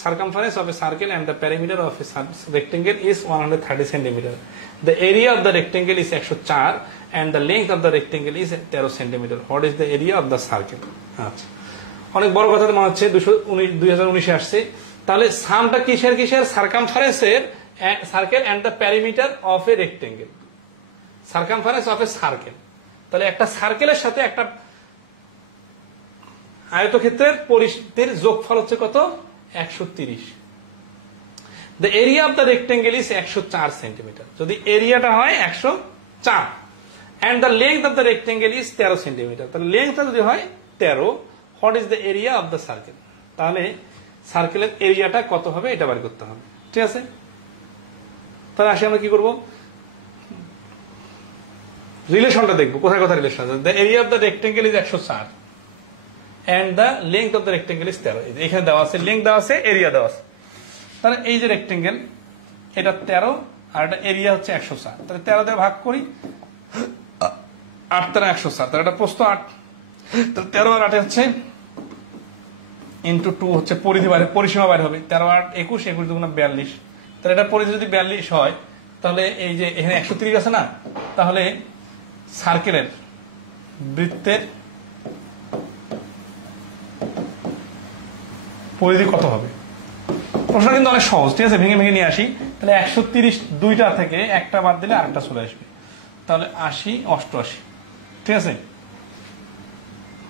circumference of a circle and the perimeter of a rectangle is 130 centimeter. The area of the rectangle is 104 and the length of the rectangle is 13 centimeter. What is the area of the circle? আচ্ছা, অনেক বড় কথা মনে হচ্ছে, 2019 আসছে। তাহলে সামটা কিসের কিসের? সার্কামফারেন্সের, circle and the perimeter of a rectangle. Circumference of a circle, তাহলে একটা সার্কেলের সাথে একটা আয়তক্ষেত্রের পরিধির যোগফল হচ্ছে কত? 130। The area of the rectangle is 104 centimetre. যদি এরিয়াটা হয় 104 and the length of the rectangle is 13 centimetre, তাহলে লেংথটা যদি হয় 13, what is the area of the circle? তাহলে সার্কেলের এরিয়াটা কত হবে এটা বের করতে হবে, ঠিক আছে। তাহলে আসি আমরা কি করব, রিলেশনটা দেখবো, কোথায় কোথায় রিলেশন আছে। The area of the rectangle is 104 and the length of the rectangle is 13। এখানে দেওয়া আছে লেংথ দেওয়া আছে, এরিয়া দেওয়া আছে। তাহলে এই যে রেক্টেঙ্গেল এটা 13 আর এটা এরিয়া হচ্ছে 104, তাহলে 13 দিয়ে ভাগ করি, 8 13 104, তাহলে এটা প্রস্থ 8, তাহলে 13 আর 8 হচ্ছে ইনটু 2 হচ্ছে পরিধি বাইরে, পরিসীমা বাইরে হবে। 13 8 21, 21 2 42, তাহলে এটা পরিধি যদি 42 হয়, তাহলে এই যে এখানে 130 আছে না, তাহলে সার্কেলের বৃত্তের পরিধি কত হবে? প্রশ্ন কিন্তু অনেক সহজ, ঠিক আছে, ভেঙে ভেঙে নিয়ে আসি। তাহলে 130 দুইটা থেকে একটা বাদ দিলে আরেকটা চলে আসবে, তাহলে 80 88, ঠিক আছে।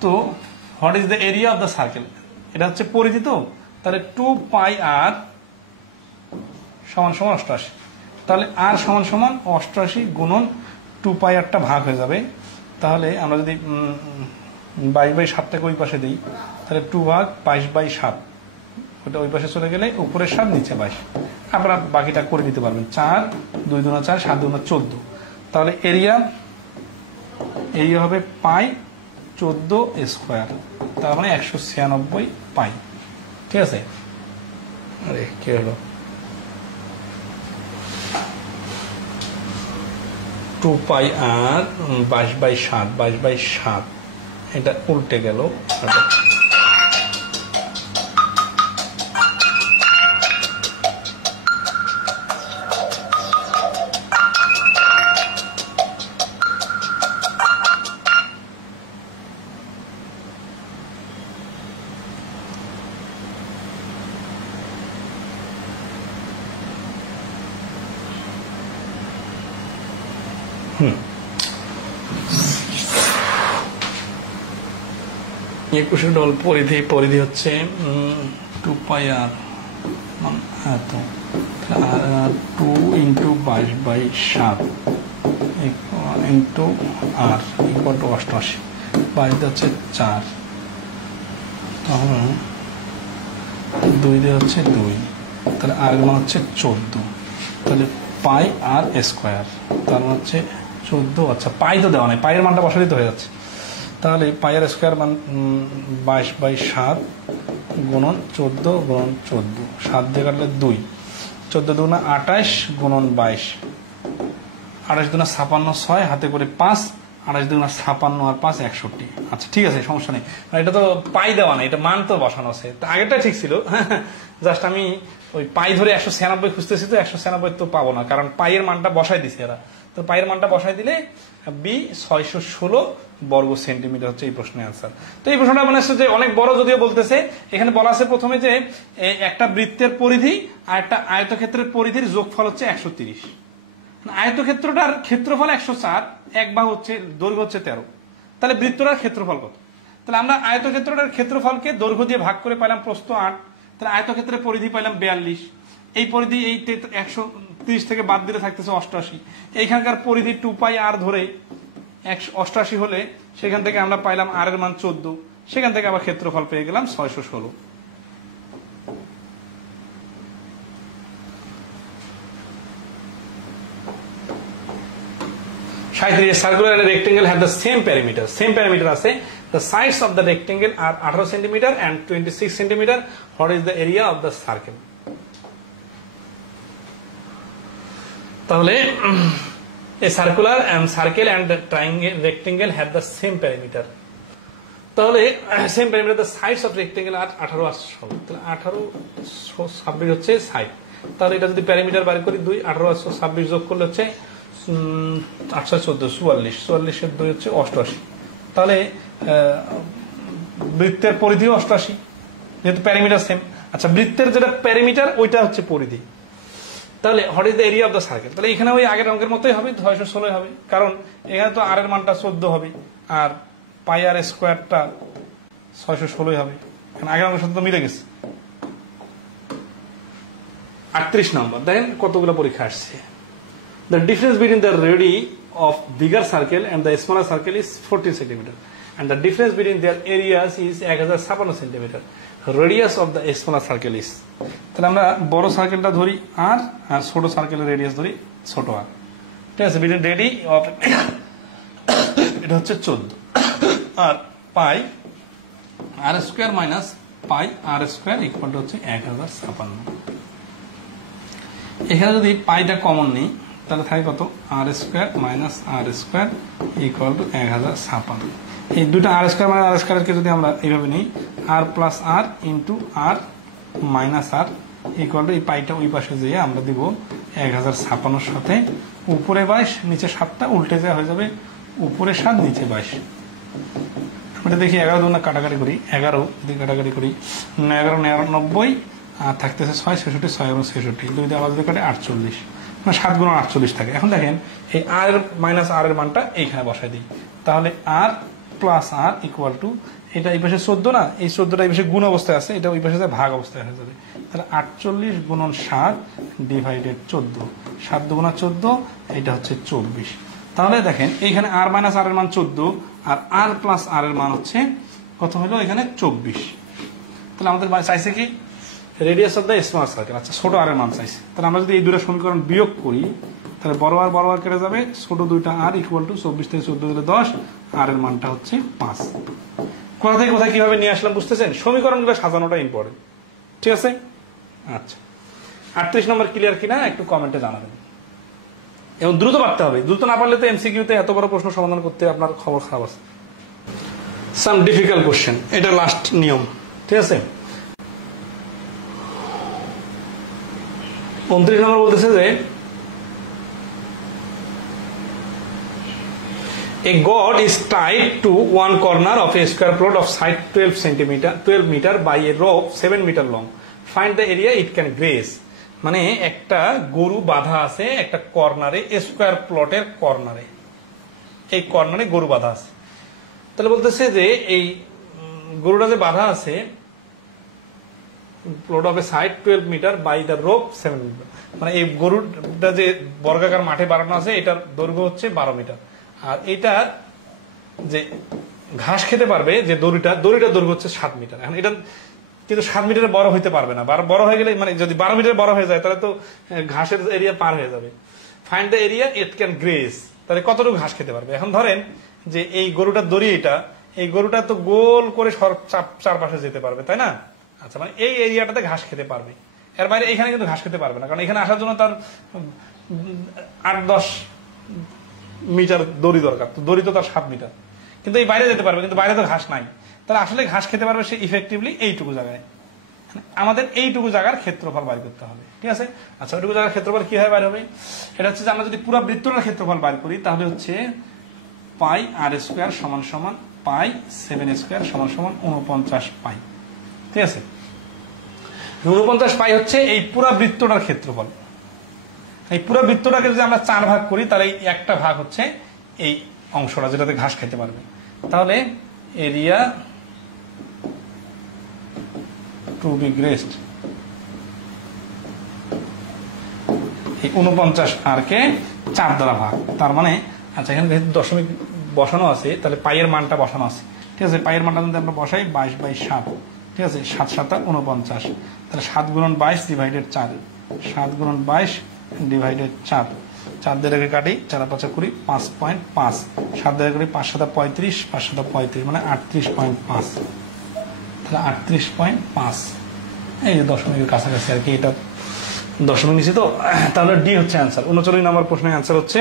তো what is the area of the circle? এটা হচ্ছে পরিধি, তো তাহলে 2 পাই আর সমান সমান 88, তাহলে আর সমান সমান 88 গুণন 2 পাই আরটা ভাগ হয়ে যাবে। তাহলে আমরা যদি 22/7টাকে ওই পাশে দিই, তাহলে 2 ভাগ 22/7, ওটা ওই পাশে চলে গেলে উপরে 7 নিচে 22, আপনারা বাকিটা করে দিতে পারবেন। 4 2 2 4 7 2 14, তাহলে এরিয়া হবে পাই 14 স্কোয়ার, তার মানে 196 পাই, ঠিক আছে। আরে কি হলো, 2 পাই আর 22/7 এটা উল্টে গেল। একুশের ডল পরিধি হচ্ছে 2 পাই আর এত, 2 into 22/7 into r equal to 88, 22 হচ্ছে 4, তাহলে 2 দিয়ে হচ্ছে 2, তাহলে আর মান হচ্ছে 14, তাহলে পাই আর স্কোয়ার, তার মানে হচ্ছে 14। আচ্ছা, পাই তো দেওয়া নেই, পাইয়ের মানটা বসালেই তো হয়ে যাচ্ছে। তাহলে পাইয়ের স্কোয়ার মান 22/7 গুণন 14 গুণন 14, 7 দিয়ে কাটলে 2, 14 2 28 গুণন 22, 28 2 56, 6 হাতে করে 5, 28 2 56 আর 5 61। আচ্ছা ঠিক আছে, সমস্যা নেই, এটা তো পাই দেওয়া নেই, এটা মান তো বসানো আছে। আগেরটা ঠিক ছিল, জাস্ট আমি ওই পাই ধরে 196 খুঁজতেছি, তো 196 তো পাবো না, কারণ পাইয়ের মানটা বসাই দিছি এরা, তো পায়ের মানটা বসাই দিলে বি 616 বর্গ সেন্টিমিটার হচ্ছে এই প্রশ্নের আনসার। তো এই প্রশ্নটা মনে হচ্ছে যে অনেক বড় যদিও বলতেছে, এখানে বলা আছে প্রথমে যে একটা বৃত্তের পরিধি আর একটা আয়তক্ষেত্রের পরিধির যোগফল হচ্ছে 130। আয়তক্ষেত্রটার ক্ষেত্রফল 104, এক বাহু হচ্ছে, দৈর্ঘ্য হচ্ছে 13, তাহলে বৃত্তটার ক্ষেত্রফল কত? তাহলে আমরা আয়তক্ষেত্রটার ক্ষেত্রফলকে দৈর্ঘ্য দিয়ে ভাগ করে পাইলাম প্রস্থ 8, তাহলে আয়তক্ষেত্রের পরিধি পাইলাম 42, এই পরিধি এই 130 থেকে বাদ দিলে থাকতেছে 88, এইখানকার পরিধি 2πr ধরে 188 হলে সেখান থেকে আমরা পাইলাম r এর মান 14, সেখান থেকে আবার ক্ষেত্রফল পেয়ে গেলাম 616। Circular and rectangle have the same perimeter. Same perimeter আছে. The sides of the rectangle are 18 cm and 26 cm. What is the area of the circle? তাহলে a circular and circle and the triangle rectangle have the same perimeter. তাহলে same perimeter, the sides of rectangle are 18 আর 16, তাহলে 18 26 হচ্ছে side. তাহলে এটা যদি parameter বার করি 2 18 আর 26 যোগ করলে হচ্ছে 8 14 44, 44 এর 2 হচ্ছে 88। তাহলে বৃত্তের পরিধি 88, যেহেতু প্যারামিটার সেম। আচ্ছা, বৃত্তের যেটা প্যারামিটার ওইটা হচ্ছে পরিধি। তাহলে what is the area of the circle? তাহলে এখানে ওই আগের অঙ্কের মতোই হবে, 616 হবে, কারণ এখানে তো আর এর মানটা 14 হবে আর পাই আর স্কোয়ারটা 616 হবে। এখানে আগের অঙ্কের সাথে তো মিলে গেছে। 38 নম্বর দেখেন কতগুলো পরীক্ষা আসছে। The difference between the radii of bigger circle and the smaller circle is 14 cm, and the difference between their areas is 1056 cm. Radius of the smaller circle is, তাহলে আমরা বড় সার্কেলটা ধরি আর ছোট সার্কেলের রেডিয়াস ধরি ছোট আর, ঠিক আছে। between radii of এটা হচ্ছে 14 আর পাই আর স্কয়ার মাইনাস পাই আর স্কয়ার ইকুয়াল হচ্ছে 1056। এখানে যদি পাইটা কমন নেই তাহলে থাকে কত? R square minus r square equal to 1056। এই দুটো আর স্কোয়ার মাইনাস আর স্কোয়ারকে যদি আমরা এইভাবে নিই, r plus r into r minus r equal to এই পাইটা ওই পাশে যেয়ে আমরা দিব 1056 সাথে উপরে 22 নিচে 7টা উল্টে যাওয়া হয়ে যাবে, উপরে 7 নিচে 22। আমরা দেখি 11 দুগুণা কাটাকাটি করি, 11 যদি কাটাকাটি করি 11 99 আর থাকতেছে 6 66 6 এবং 66, দুই দিয়ে আবার যদি কাটে 48, মানে 7 গুণ 48 থাকে। এখন দেখেন এই আর মাইনাস আর এর মানটা এইখানে বসাই দিই, তাহলে আর প্লাস আর ইকুয়াল টু এটা এই পাশে 14 না, এই 14টা এই পাশে গুণ অবস্থায় আছে, এটা ওই পাশে ভাগ অবস্থায় হয়ে যাবে। তাহলে 48 গুণন 7 ডিভাইডেড 14, 7 দুগুণা 14, এটা হচ্ছে 24। তাহলে দেখেন এইখানে আর মাইনাস আর এর মান 14 আর আর প্লাস আর এর মান হচ্ছে কত হলো এখানে 24। তাহলে আমাদের চাইছে কি? Radius of the small circle. আচ্ছা, ছোট আর এর মান চাইছে। তাহলে আমরা যদি এই দুটো সমীকরণ বিয়োগ করি তাহলে বড় আর কেটে যাবে, ছোট দুইটা আর ইকুয়াল টু 24 থেকে 14 গেলে 10, আর এর মানটা হচ্ছে 5। কোথা থেকে কোথায় কিভাবে নিয়ে আসলাম বুঝতেছেন? সমীকরণগুলো সাজানোটা ইম্পর্টেন্ট, ঠিক আছে। আচ্ছা, 38 নম্বর ক্লিয়ার কিনা একটু কমেন্টে জানাবেন, এবং দ্রুত পারতে হবে। দ্রুত না পারলে তো এমসিকিউতে এত বড় প্রশ্ন সমাধান করতে আপনার খবর খারাপ আছে। সাম ডিফিকাল্ট কোশ্চেন, এটা লাস্ট নিয়ম, ঠিক আছে। 29 নম্বর বলতেছে যে a god is tied to one corner of a square plot of side 12 meter by a rope 7 meter long. Find the area it can graze. মানে একটা গরু বাঁধা আছে একটা কর্নারে, স্কয়ার প্লটের কর্নারে, এই কর্নারে গরু বাঁধা আছে। তাহলে বলতেছে যে এই গরুটা যে বাঁধা আছে plot of a side 12 metre by the rope 7 metre, মানে এই গরুটা যে বর্গাকার মাঠে বানানো আছে এটার দৈর্ঘ্য হচ্ছে 12 মিটার, আর এটা যে ঘাস খেতে পারবে যে দড়িটার দৈর্ঘ্য হচ্ছে 7 মিটার। এখন এটা কিন্তু 7 মিটারে বড় হইতে পারবে না, বড় হয়ে গেলে মানে যদি 12 মিটার বড় হয়ে যায় তাহলে তো ঘাসের এরিয়া পার হয়ে যাবে। Find the area it can grace, তাহলে কতটুকু ঘাস খেতে পারবে। এখন ধরেন যে এই গরুটার দড়ি এটা, এই গরুটা তো গোল করে চারপাশে যেতে পারবে, তাই না? আচ্ছা, মানে এই এরিয়াটাতে ঘাস খেতে পারবে, এর বাইরে এখানে কিন্তু ঘাস খেতে পারবে না, কারণ এখানে আসার জন্য তার 8-10 মিটার দড়ি দরকার, তো দড়ি তো তার 7 মিটার, কিন্তু এই বাইরে যেতে পারবে, কিন্তু বাইরে তো ঘাস নাই। তাহলে আসলে ঘাস খেতে পারবে সে ইফেক্টিভলি এইটুকু জায়গায়। আমাদের এইটুকু জায়গার ক্ষেত্রফল বাইর করতে হবে। ঠিক আছে। আচ্ছা, ওইটুকু জায়গার ক্ষেত্রফল কি হয় বাইর হবে, এটা হচ্ছে যে আমরা যদি পুরো বৃত্তটার ক্ষেত্রফল বাইর করি তাহলে হচ্ছে পাই আর স্কোয়ার সমান সমান পাই 7 স্কোয়ার সমান সমান 49 পাই। ঠিক আছে, 49 পাই হচ্ছে এই পুরো বৃত্তটার ক্ষেত্রফল। এই পুরো বৃত্তটাকে যদি আমরা 4 ভাগ করি তাহলে একটা ভাগ হচ্ছে এই অংশটা যেটাতে ঘাস খাইতে পারবে। তাহলে এরিয়া টু বি গ্রেসড এই 49 আর কে 4 দ্বারা ভাগ, তার মানে আচ্ছা এখানে যেহেতু দশমিক বসানো আছে তাহলে পাইয়ের মানটা বসানো আছে। ঠিক আছে, পাইয়ের মানটা যদি আমরা বসাই 22/7, ঠিক আছে, 7 7 49, তাহলে 7 গুণন 22 ডিভাইডেড 4, 7 গুণন 22 ডিভাইডেড 4, 4 দিয়ে রেখে কাটি 4 5 20 5.5, 7 দিয়ে কাটি 5 7 35, 5 7 35 মানে 38.5, তাহলে 38.5 এই যে দশমিকের কাছাকাছি আর কি, এটা দশমিক নিচে তো, তাহলে ডি হচ্ছে অ্যান্সার। 39 নম্বর প্রশ্নের অ্যান্সার হচ্ছে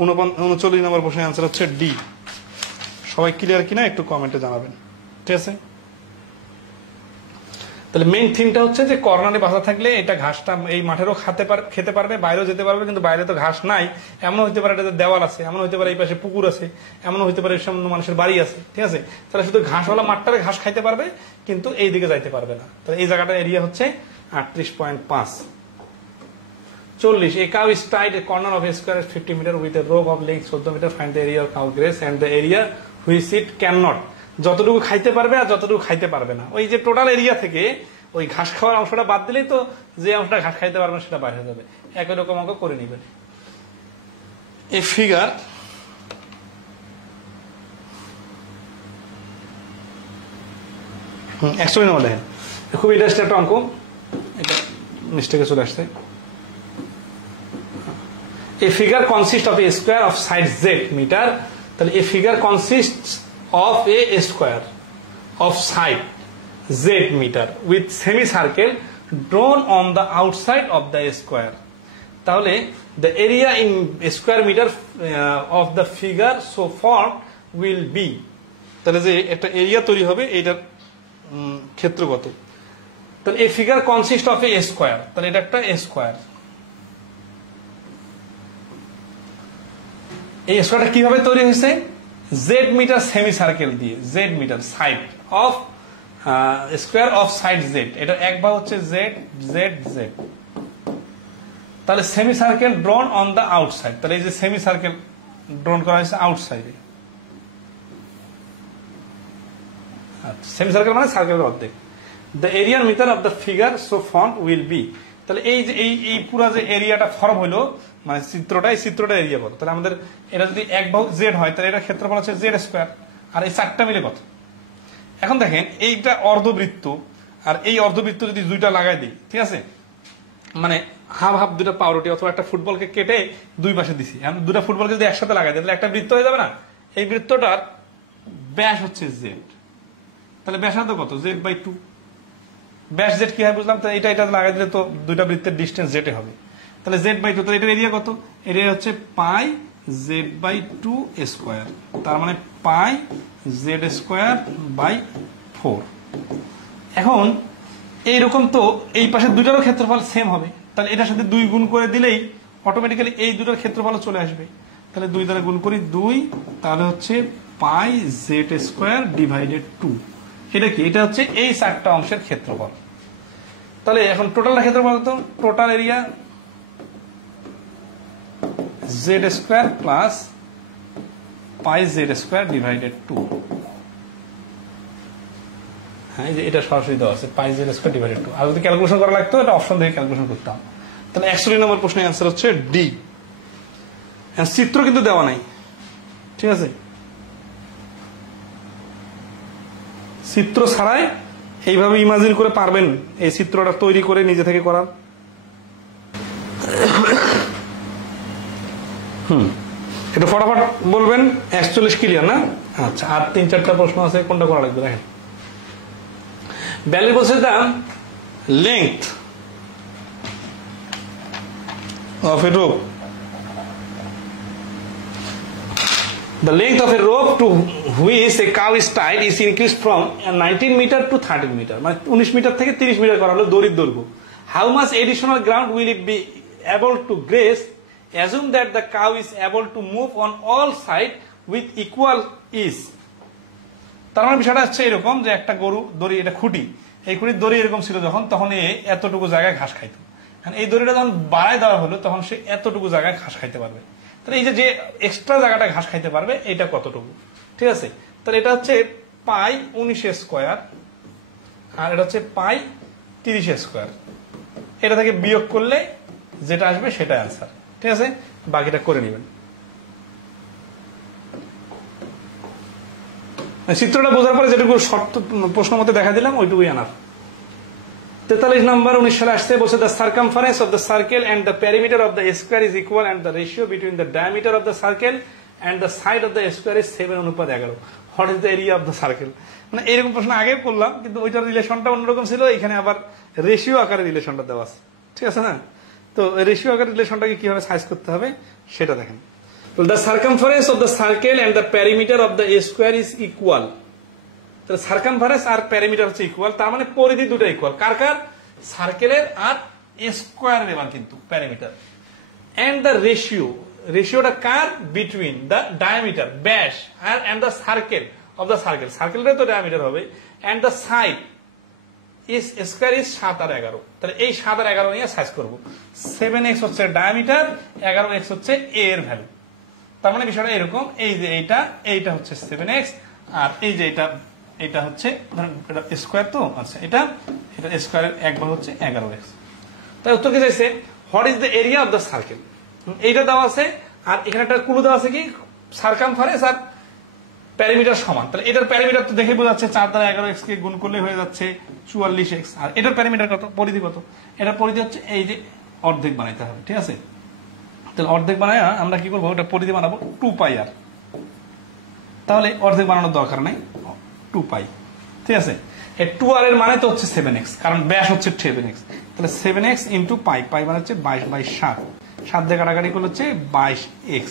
39 নম্বর প্রশ্নের অ্যান্সার হচ্ছে ডি। সবাই ক্লিয়ার কিনা একটু কমেন্টে জানাবেন। ঠিক আছে, তাহলে মেইন থিমটা হচ্ছে যে কর্নারে বাসা থাকলে এটা ঘাসটা এই মাঠেরও খেতে পারবে, বাইরেও যেতে পারবে, কিন্তু বাইরে তো ঘাস নাই, এমন হইতে পারে এটাতে দেওয়াল আছে, এমন হইতে পারে এই পাশে পুকুর আছে, এমন হইতে পারে সামনে মানুষের বাড়ি আছে। ঠিক আছে, তাহলে শুধু ঘাসওয়ালা মাঠটারে ঘাস খাইতে পারবে কিন্তু এই দিকে যাইতে পারবে না। তাহলে এই জায়গাটার এরিয়া হচ্ছে 38.5। 40 a cow is tied a corner of a square at 50 meter with a rope of length 14 meter, find the area of cow grass and the area which it cannot। যতটুকু খাইতে পারবে আর যতটুকু খাইতে পারবে না, ওই যে টোটাল এরিয়া থেকে ওই ঘাস খাওয়ার অংশটা বাদ দিলেই তো যে অংশটা ঘাস খাইতে পারবে সেটা বাইরে যাবে। একই রকম অঙ্ক করে নিবেন। এই ফিগার একশো নম্বর দেখেন, খুব ইন্টারেস্টিং একটা অঙ্ক, এটা মিস্টেকে চলে আসছে। A figure consists of a square of side z meter, তাহলে a figure consists of a square of side z meter with semicircle drawn on the outside of the square, তাহলে the area in square meter of the figure so formed will be, তাহলে যে একটা area তৈরি হবে এইটার ক্ষেত্র কত, তাহলে a figure consists of a square, তাহলে এটা একটা স্কোয়ার। এই স্কোয়ারটা কিভাবে তৈরি হয়েছে, জেড মিটার সেমি সার্কেল দিয়ে, z metre side of square of side z, এটা এক ভাগ হচ্ছে জেড জেড জেড, তাহলে semi circle drawn on the outside, তাহলে এই যে সেমি সার্কেল ড্রন করা হয়েছে আউটসাইডে, সেমি সার্কেল মানে সার্কেলের অর্ধেক। দ্য এরিয়ার metre of the figure so form will be, তাহলে এই যে এই পুরো যে এরিয়াটা ফর্ম হলো মানে চিত্রটা, এই চিত্রটা এরিয়া কত, তাহলে আমাদের এটা যদি এক বাহু জেড হয় তাহলে এটা ক্ষেত্রফল হচ্ছে জেড স্কোয়ার, আর এই চারটা মিলে কত। এখন দেখেন এইটা অর্ধবৃত্ত, আর এই অর্ধবৃত্ত যদি দুইটা লাগাই দিই, ঠিক আছে, মানে হাফ হাফ দুটা পাউরুটি অথবা একটা ফুটবলকে কেটে দুই পাশে দিছি, এখন দুটা ফুটবলকে যদি একসাথে লাগাই দিই তাহলে একটা বৃত্ত হয়ে যাবে না। এই বৃত্তটার ব্যাস হচ্ছে জেড, তাহলে ব্যাসার্ধ কত, জেড বাই 2, ব্যাস জেড কি হয় বুঝলাম, তো এটা লাগাই দিলে তো দুইটা বৃত্তের ডিস্টেন্স জেডে হবে, তাহলে জেড বাই 2, তাহলে এটার এরিয়া কত, এরিয়া হচ্ছে পাই জেড বাই 2 স্কোয়ার, তার মানে পাই জেড স্কোয়ার বাই 4। এখন এইরকম তো এই পাশে দুইটারও ক্ষেত্রফল সেম হবে, তাহলে এটার সাথে 2 গুণ করে দিলেই অটোমেটিক্যালি এই দুটোর ক্ষেত্রফল চলে আসবে, তাহলে 2 দ্বারা গুণ করি 2, তাহলে হচ্ছে পাই জেড স্কোয়ার ডিভাইডেড 2। এটা কি, এটা হচ্ছে এই চারটা অংশের ক্ষেত্রফল। তাহলে এখন টোটালটা ক্ষেত্রফল কত, total area Z square plus পাই জেড স্কোয়ার ডিভাইডেড 2। হ্যাঁ, এটা সরাসরি দেওয়া আছে পাই জেড স্কোয়ার ডিভাইডেড 2, আর যদি ক্যালকুলেশন করা লাগতো এটা অপশন দেখে ক্যালকুলেশন করতাম। তাহলে 109 নম্বর প্রশ্নের অ্যান্সার হচ্ছে ডি। চিত্র কিন্তু দেওয়া নাই, ঠিক আছে, চিত্র ছাড়াই এইভাবে ইমাজিন করে পারবেন এই চিত্রটা তৈরি করে নিজে থেকে করার। এটা ফটাফট বলবেন, 41 ক্লিয়ার না? আচ্ছা, আর 3-4টা প্রশ্ন আছে, কোনটা করা লাগবে দেখেন। ভ্যালু বলছে the length of a rope, the length of a rope to which a cow is tied is increased from 19 meter to 13 meter, মানে 19 মিটার থেকে 30 মিটার করা হলো দড়ির দৈর্ঘ্য। How much additional ground will it be able to graze? Assume that the cow is able to move on all sides with equal ease. তার মানে বিষয়টা হচ্ছে এরকম যে একটা গরু দড়ি, এটা খুঁটি, এই খুঁটির দড়ি এরকম ছিল যখন, তখন এতটুকু জায়গায় ঘাস খাইতো। এই দড়িটা যখন বাড়ায় দেওয়া হলো তখন সে এতটুকু জায়গায় ঘাস খাইতে পারবে। তাহলে এই যে এক্সট্রা জায়গাটা ঘাস খাইতে পারবে এটা কতটুকু, ঠিক আছে? তাহলে এটা হচ্ছে পাই 19 স্কোয়ার আর এটা হচ্ছে পাই 30 স্কোয়ার। এটা থেকে বিয়োগ করলে যেটা আসবে সেটা অ্যান্সার, ঠিক আছে? বাকিটা করে নেবেন। চিত্রটা বোঝার পরে যেটুকু শর্ত প্রশ্ন মতে দেখা দিলাম ওইটুকুই আনার। 43 নম্বর 19 সালে আসছে, বলছে the circumference of the circle and the perimeter of the square is equal and the ratio between the diameter of the circle and the side of the square is 7:11। What is the area of the circle? মানে এইরকম প্রশ্ন আগে করলাম, কিন্তু ওইটার রিলেশনটা অন্যরকম ছিল, এখানে আবার রেশিও আকারে রিলেশনটা দেওয়া আছে, ঠিক আছে না? তো রেশিও আকারে রিলেশনটাকে কিভাবে সাইজ করতে হবে সেটা দেখেন। The circumference of the circle and the perimeter of the square is equal. তাহলে সার্কামফারেন্স আর প্যারিমিটার হচ্ছে ইকুয়াল, তার মানে পরিধি দুটো ইকুয়াল। কার কার? সার্কেলের আর স্কোয়ারের, এবার কিন্তু প্যারিমিটার। এন্ড দ্য রেশিওটা কার? বিটুইন দ্য ডায়ামিটার, ব্যাস, আর and the circle of the circle, সার্কেলের তো ডায়ামিটার হবে, and the side is square is 7 আর 11। তাহলে এই 7 আর 11 নিয়ে সাইজ করবো। 7x হচ্ছে ডায়ামিটার, 11x হচ্ছে এ এর ভ্যালু। তার মানে বিষয়টা এরকম, এই যে এইটা হচ্ছে 7x আর এই যে এটা হচ্ছে স্কোয়ার, তো আচ্ছা এটা স্কোয়ারের একবার হচ্ছে 11x। তাই উত্তর কি চাইছে? What is the area of the circle? এইটা দেওয়া আছে, আর এখানে একটা ক্লু দেওয়া আছে কি সার্কামফারেন্স আর প্যারিমিটার সমান। তাহলে এটার প্যারিমিটার তো দেখে বোঝা যাচ্ছে 4 দ্বারা 11x কে গুণ করলে হয়ে যাচ্ছে 44x। আর এটার প্যারিমিটার কত? পরিধি কত? এটার পরিধি হচ্ছে এই যে অর্ধেক বানাইতে হবে, ঠিক আছে? তাহলে অর্ধেক বানায় আমরা কি করবো? ওটা পরিধি বানাবো 2πr। তাহলে অর্ধেক বানানোর দরকার নাই, 2π, ঠিক আছে? এই 2r এর মানে তো হচ্ছে 7x, কারণ ব্যাস হচ্ছে 7x। তাহলে 7x ইন্টু পাই, পাই মানে হচ্ছে 22/7, 7 দিয়ে কাটাকাটি করলে হচ্ছে 22x,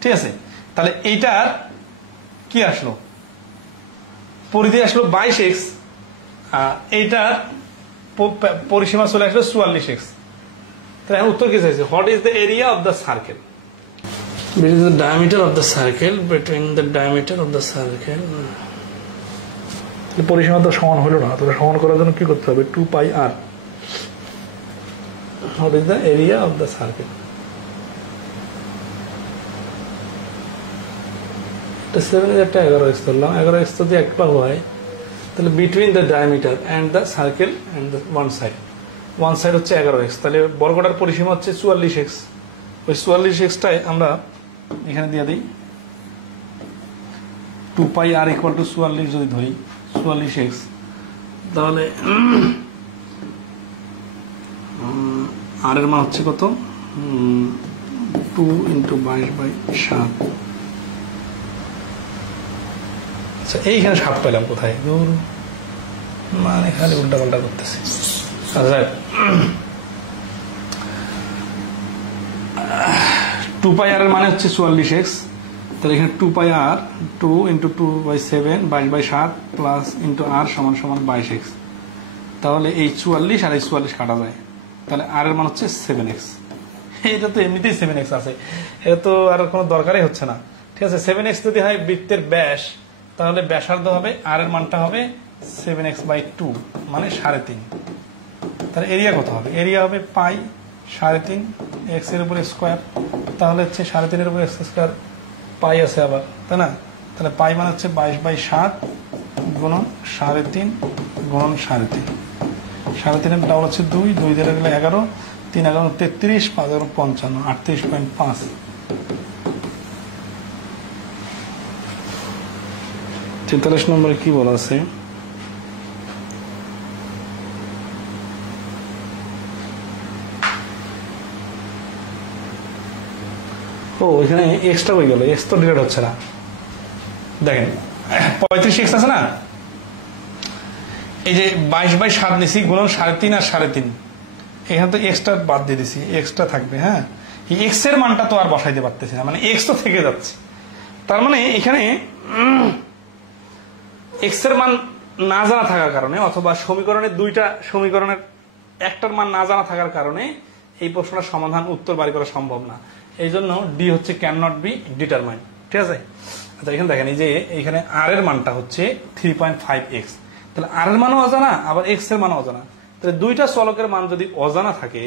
ঠিক আছে? তাহলে এইটার কি আসলো? পরিধি আসলো 22x, এইটার পরিসীমা চলে আসলো 44x। তাহলে উত্তর কি চাইছে? What is the area of the circle? Between the diameter of the circle, between the diameter of the circle. পরিসীমা তো সমান হলো না, তাহলে সমান করার জন্য কি করতে হবে? 2πr. What is the area of the circle? এটা 7 এর একটা 11x ধরলাম, 11x যদি একটা হয় তাহলে between the diameter and the circle and the one side হচ্ছে 11x। তাহলে বর্গটার পরিসীমা হচ্ছে 44x। ওই 44xটাই আমরা এখানে দিয়ে দিই, 2πr ইকুয়াল টু 44 যদি ধরি 44x, তাহলে আর এর মান হচ্ছে কত? 2 × 22/7। আচ্ছা এইখানে 7 পেলাম কোথায়? মানে খালি উল্টা পাল্টা করতেছি। আচ্ছা 2πr এর মানে হচ্ছে 44x, তাহলে এখানে 2πr 2 × 2/7 22/7 প্লাস ইন্টু r সমান 22x। তাহলে এই 44 আর এই 44 কাটা যায়, তাহলে r এর মান হচ্ছে 7x। এটা তো এমনিতেই 7x আছে, এটা তো আর কোনো দরকারই হচ্ছে না, ঠিক আছে? 7x যদি হয় বৃত্তের ব্যাস, তাহলে ব্যাসার্ধ হবে, r এর মানটা হবে 7x/2 মানে 3.5। তাহলে এরিয়া কত হবে? এরিয়া হবে পাই 3.5 x এর উপরে স্কোয়ার, তাহলে হচ্ছে 3.5 এর উপরে x স্কোয়ার, পাই আছে আবার, তাই না? তাহলে পাই মানে হচ্ছে 22/7 গুণন 3.5 গুণন 3.5। 3.5 এর ডাবল হচ্ছে 2, 2 দিয়ে গেলে 11, 3 × 11 33, 5 × 55 38.5। 43 নম্বরে কি বলা আছে? ও এখানে এক্সট্রা হয়ে গেল, এক্স তো ডিভাইড হচ্ছে না। দেখেন 35x আছে না, এই যে 22/7 নিছি গুণন 3.5 আর 3.5, এখানে তো এক্সট্রা বাদ দিয়ে দিছি, এক্সট্রা থাকবে। হ্যাঁ, এই এক্স এর মানটা তো আর বসাইতে পারতেছি না, মানে এক্স তো থেকে যাচ্ছে। তার মানে এখানে এক্স এর মান না জানা থাকার কারণে, অথবা সমীকরণের দুইটা সমীকরণের একটার মান না জানা থাকার কারণে এই প্রশ্নটার সমাধান উত্তর বাড়ি করা সম্ভব না। এই জন্য ডি হচ্ছে ক্যান নট বি ডিটারমাইন। ঠিক আছে, আচ্ছা এখানে দেখেন এই যে এখানে আর এর মানটা হচ্ছে 3.5x, তাহলে আর এর মানও অজানা আবার এক্স এর মানও অজানা, তাহলে দুইটা চলকের মান যদি অজানা থাকে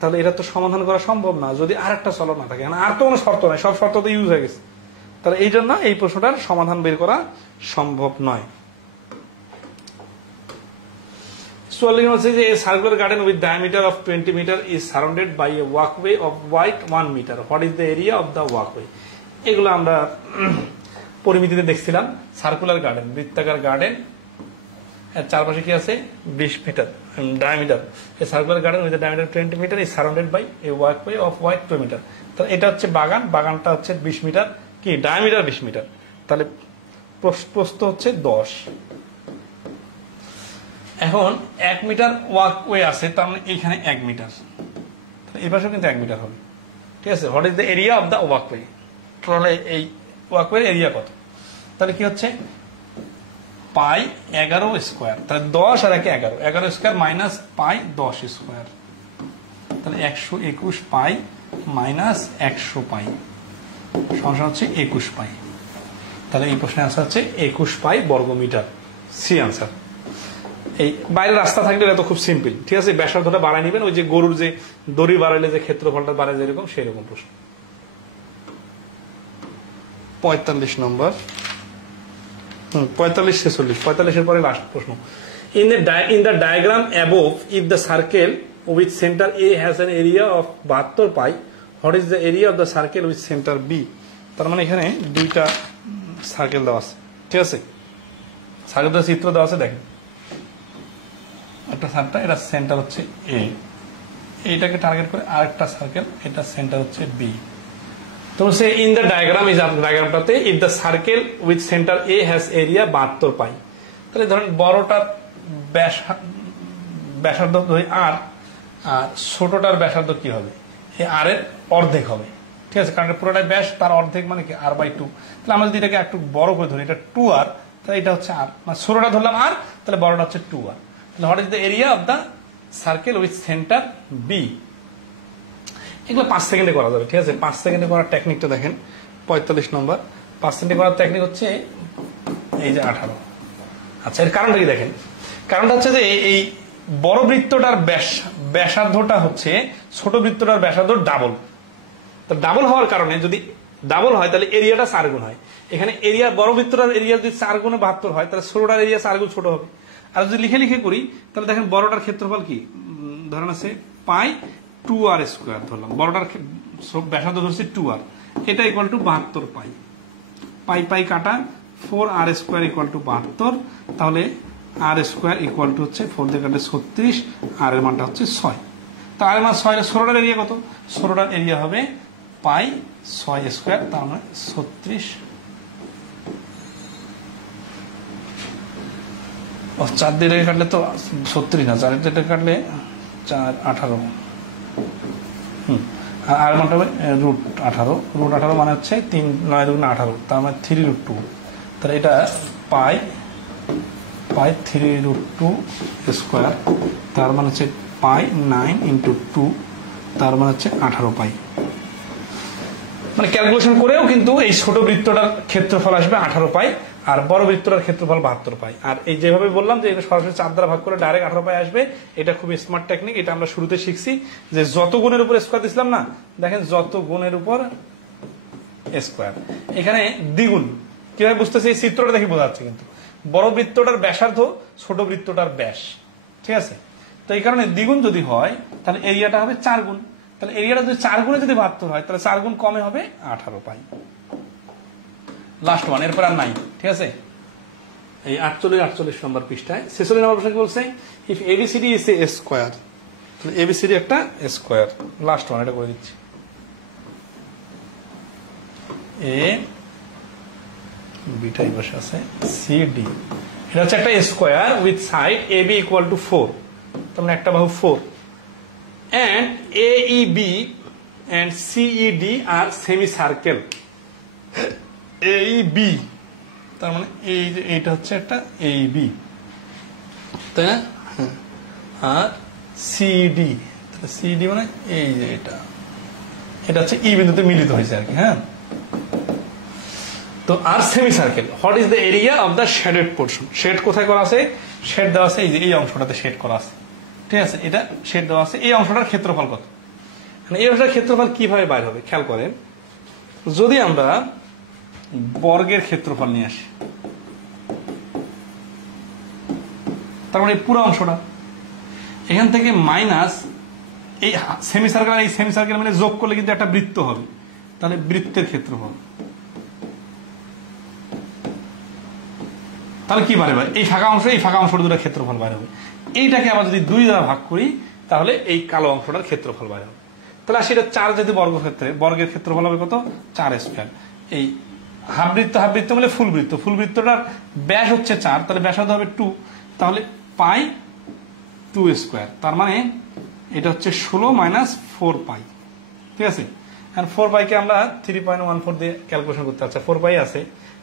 তাহলে এটা তো সমাধান করা সম্ভব না যদি আর একটা চলক না থাকে। আর তো কোনো শর্ত নাই, সব শর্ত তো ইউজ হয়ে গেছে, তাহলে এই জন্য এই প্রশ্নটার সমাধান বের করা সম্ভব নয়। A circular garden with diameter of 20 meter is surrounded by a walkway of wide 1 meter. What is the area of the walkway? এগুলো আমরা পরিমিতিতে দেখছিলাম। সার্কুলার গার্ডেন, বৃত্তাকার গার্ডেন, এর চারপাশে কি আছে 20 metre diameter. A circular garden with a diameter 20 meter is surrounded by a walkway of wide 2 meter. তাহলে এটা হচ্ছে বাগান, বাগানটা হচ্ছে 20 মিটার, কি ডায়ামিটার 20 মিটার, তাহলে প্রস্থ হচ্ছে 10। এখন 1 মিটার ওয়াকওয়ে আছে, তার মানে এখানে 1 মিটার, এই পাশেও কিন্তু 1 মিটার হবে। ঠিক আছে, what is the area of the walkway? তাহলে এই ওয়াকওয়ের এরিয়া কত? তাহলে কি হচ্ছে পাই 11 স্কোয়ার, তাহলে 10 আর 1 11, 11 স্কোয়ার মাইনাস পাই 10 স্কোয়ার, তাহলে 121 পাই মাইনাস 100 পাই সমান হচ্ছে 21 পাই। তাহলে এই প্রশ্নের আনসার হচ্ছে 21 পাই বর্গ মিটার, সি আনসার। এই বাইরে রাস্তা থাকলে এটা তো খুব সিম্পল। ঠিক আছে, ব্যাসার্ধটা বাড়ায় নিবেন, ওই যে গরুর যে দড়ি বাড়াইলে যে ক্ষেত্রফলটা বাড়ায় যেরকম সেই রকম প্রশ্ন। 45 নম্বর, 45 46, 45 এর পরে লাস্ট প্রশ্ন। In the diagram above if the circle with centre A has an area of 72 pi, what is the area of the circle with centre B? তার মানে এখানে দুইটা সার্কেল দেওয়া আছে। ঠিক আছে, সার্কেল দেওয়া চিত্র দেওয়া আছে, দেখেন একটা সার্কেল, এটা সেন্টার হচ্ছে এ, এইটাকে টার্গেট করে আরেকটা সার্কেল, এটা সেন্টার হচ্ছে বি। তো সে ইন দ্য ডায়াগ্রাম, এই ডায়াগ্রামটাতে if the circle with centre A has area 72 pi, তাহলে ধরেন বড়টার ব্যাসার্ধ ধরি আর ছোটটার ব্যাসার্ধ কি হবে? এই আর এর অর্ধেক হবে। ঠিক আছে, কারণ পুরোটাই ব্যাস, তার অর্ধেক মানে কি r/2। তাহলে আমরা যদি এটাকে একটু বড় করে ধরি, এটা 2r, তাহলে এটা হচ্ছে আর, মানে ছোটটা ধরলাম আর, তাহলে বড়টা হচ্ছে 2r। What is the area of the circle with centre B? এগুলো 5 সেকেন্ডে করা যাবে। ঠিক আছে, 5 সেকেন্ডে করার টেকনিকটা দেখেন। 45 নম্বর, 5 সেকেন্ডে করার টেকনিক হচ্ছে এই যে 18। আচ্ছা, এর কারণটা কি দেখেন? কারণটা হচ্ছে যে এই বড় বৃত্তটার ব্যাসার্ধটা হচ্ছে ছোট বৃত্তটার ব্যাসার্ধ ডাবল। তো ডাবল হওয়ার কারণে যদি ডাবল হয় তাহলে এরিয়াটা 4 গুণ হয়। এখানে এরিয়া বড় বৃত্তটার এরিয়া যদি 4 গুণে 72 হয়, তাহলে ছোটটার এরিয়া 4 গুণ ছোট হবে। আর যদি লিখে লিখে করি তাহলে দেখেন বড়টার ক্ষেত্রফল কি ধরেন আছে পাই 2r স্কোয়ার ধরলাম, বড়টার ব্যাসার্ধ ধরছি 2r, এটা ইকুয়াল টু 72 পাই। পাই পাই কাটা 4r স্কোয়ার ইকুয়াল টু 72, তাহলে আর স্কোয়ার ইকুয়াল টু হচ্ছে 4 দিয়ে কাটলে 36, আর এর মানটা হচ্ছে 6। তো আর এর মান 6, ষোলোটার এরিয়া কত? ষোলোটার এরিয়া হবে পাই 6 স্কোয়ার, তার মানে 36। 4 দিয়ে কাটলে তো 36 না, 4 দিয়ে কাটলে 4 18, আর মানটা হবে √18, √18 মানে হচ্ছে 3 9 2 18, তার মানে 3√2। তাহলে এটা পাই 3√2 স্কোয়ার, তার মানে হচ্ছে পাই 9 × 2, তার মানে হচ্ছে 18 পাই। মানে ক্যালকুলেশন করেও কিন্তু এই ছোট বৃত্তটার ক্ষেত্রফল আসবে 18 পাই, আর বড় বৃত্তটার ক্ষেত্রফল 72 পাই। আর এই যেভাবে বললাম যে এটা সরাসরি 4 দ্বারা ভাগ করে ডাইরেক্ট 18 পাই আসবে, এটা খুব স্মার্ট টেকনিক। এটা আমরা শুরুতে শিখছি যে যত গুণের উপর স্কোয়ার দিছিলাম না, দেখেন যত গুণের উপর স্কোয়ার, এখানে দ্বিগুণ। কিভাবে বুঝতেছি? এই চিত্রটা দেখে বোঝা যাচ্ছে, কিন্তু বড় বৃত্তটার ব্যাসার্ধ ছোট বৃত্তটার ব্যাস। ঠিক আছে, তো এই কারণে দ্বিগুণ যদি হয় তাহলে এরিয়াটা হবে 4 গুণ। তাহলে এরিয়াটা যদি 4 গুণে যদি 72 হয়, তাহলে 4 গুণ কমে হবে 18 পাই। লাস্ট ওয়ান, এরপর আর নাই। ঠিক আছে, এই 48 নম্বর পৃষ্ঠায় 46 নম্বর প্রশ্ন বলছে if ABCD is a square, তাহলে এবিসিডি একটা স্কোয়ার। লাস্ট ওয়ান, এটা করে দিচ্ছি। এ বিটাই বসে আছে সিডি, এটা হচ্ছে একটা square with side A B equal to 4, তার মানে একটা বাহু 4, and AEB and CED are semi-circle. AEB তার মানে এইটা হচ্ছে একটা AEB, তাই না? আর সিডি, সিডি মানে এই যে এটা হচ্ছে ই বিন্দুতে মিলিত হয়েছে আর কি। হ্যাঁ, তো আর semi circle, what is the area of the shaded portion? Shade কোথায় করা আছে? শেড দেওয়া আছে এই যে এই অংশটাতে শেড করা আছে, ঠিক আছে, এটা শেড দেওয়া আছে। এই অংশটার ক্ষেত্রফল কত? এই অংশটার ক্ষেত্রফল কিভাবে বাইর হবে খেয়াল করেন। যদি আমরা বর্গের ক্ষেত্রফল নিয়ে আসি, তার মানে এই পুরো অংশটা এখান থেকে মাইনাস এই সেমি সার্কেল, এই সেমি সার্কেল মানে যোগ করলে কিন্তু একটা বৃত্ত হবে, তাহলে বৃত্তের ক্ষেত্রফল, তাহলে কি বাইরে হবে? এই ফাঁকা অংশ, এই ফাঁকা অংশটা দুটো ক্ষেত্রফল বাইরে হবে। এইটাকে আবার যদি 2 দ্বারা ভাগ করি তাহলে এই কালো অংশটার ক্ষেত্রফল বাইরে হবে। তাহলে আসলে 4 যদি বর্গের ক্ষেত্রফল হবে কত? 4 স্কয়ার। এই হাফ বৃত্ত মানে ফুল বৃত্ত, ফুল বৃত্তটার ব্যাস হচ্ছে 4, তাহলে ব্যাসার্ধ হবে 2, তাহলে পাই 2 স্কয়ার। তার মানে এটা হচ্ছে 16 মাইনাস 4 পাই, ঠিক আছে। আর 4 পাইকে আমরা 3.14 দিয়ে ক্যালকুলেশন করতে পারছি। 4 পাই আছে,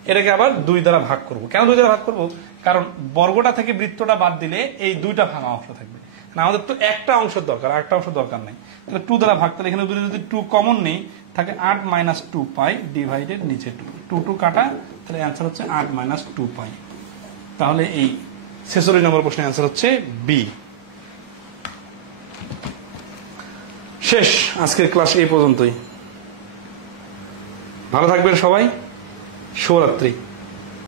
এটাকে আবার 2 দ্বারা ভাগ করব। কেন 2 দ্বারা ভাগ করব? কারণ বর্গটা থেকে বৃত্তটা বাদ দিলে এই 2টা ভাঙা অংশ থাকবে, আমাদের তো একটা অংশের দরকার, একটা অংশ দরকার নাই। তাহলে 2 দ্বারা ভাগ, তাহলে এখানে যদি 2 কমন নেই থাকে 8 মাইনাস 2 পাই ডিভাইডেড নিচে 2 কাটা, তাহলে অ্যান্সার হচ্ছে 8 মাইনাস 2 পাই। তাহলে এই 46 নম্বর প্রশ্নের অ্যান্সার হচ্ছে বি। শেষ আজকের ক্লাস এই পর্যন্তই। ভালো থাকবেন সবাই, শুভরাত্রি।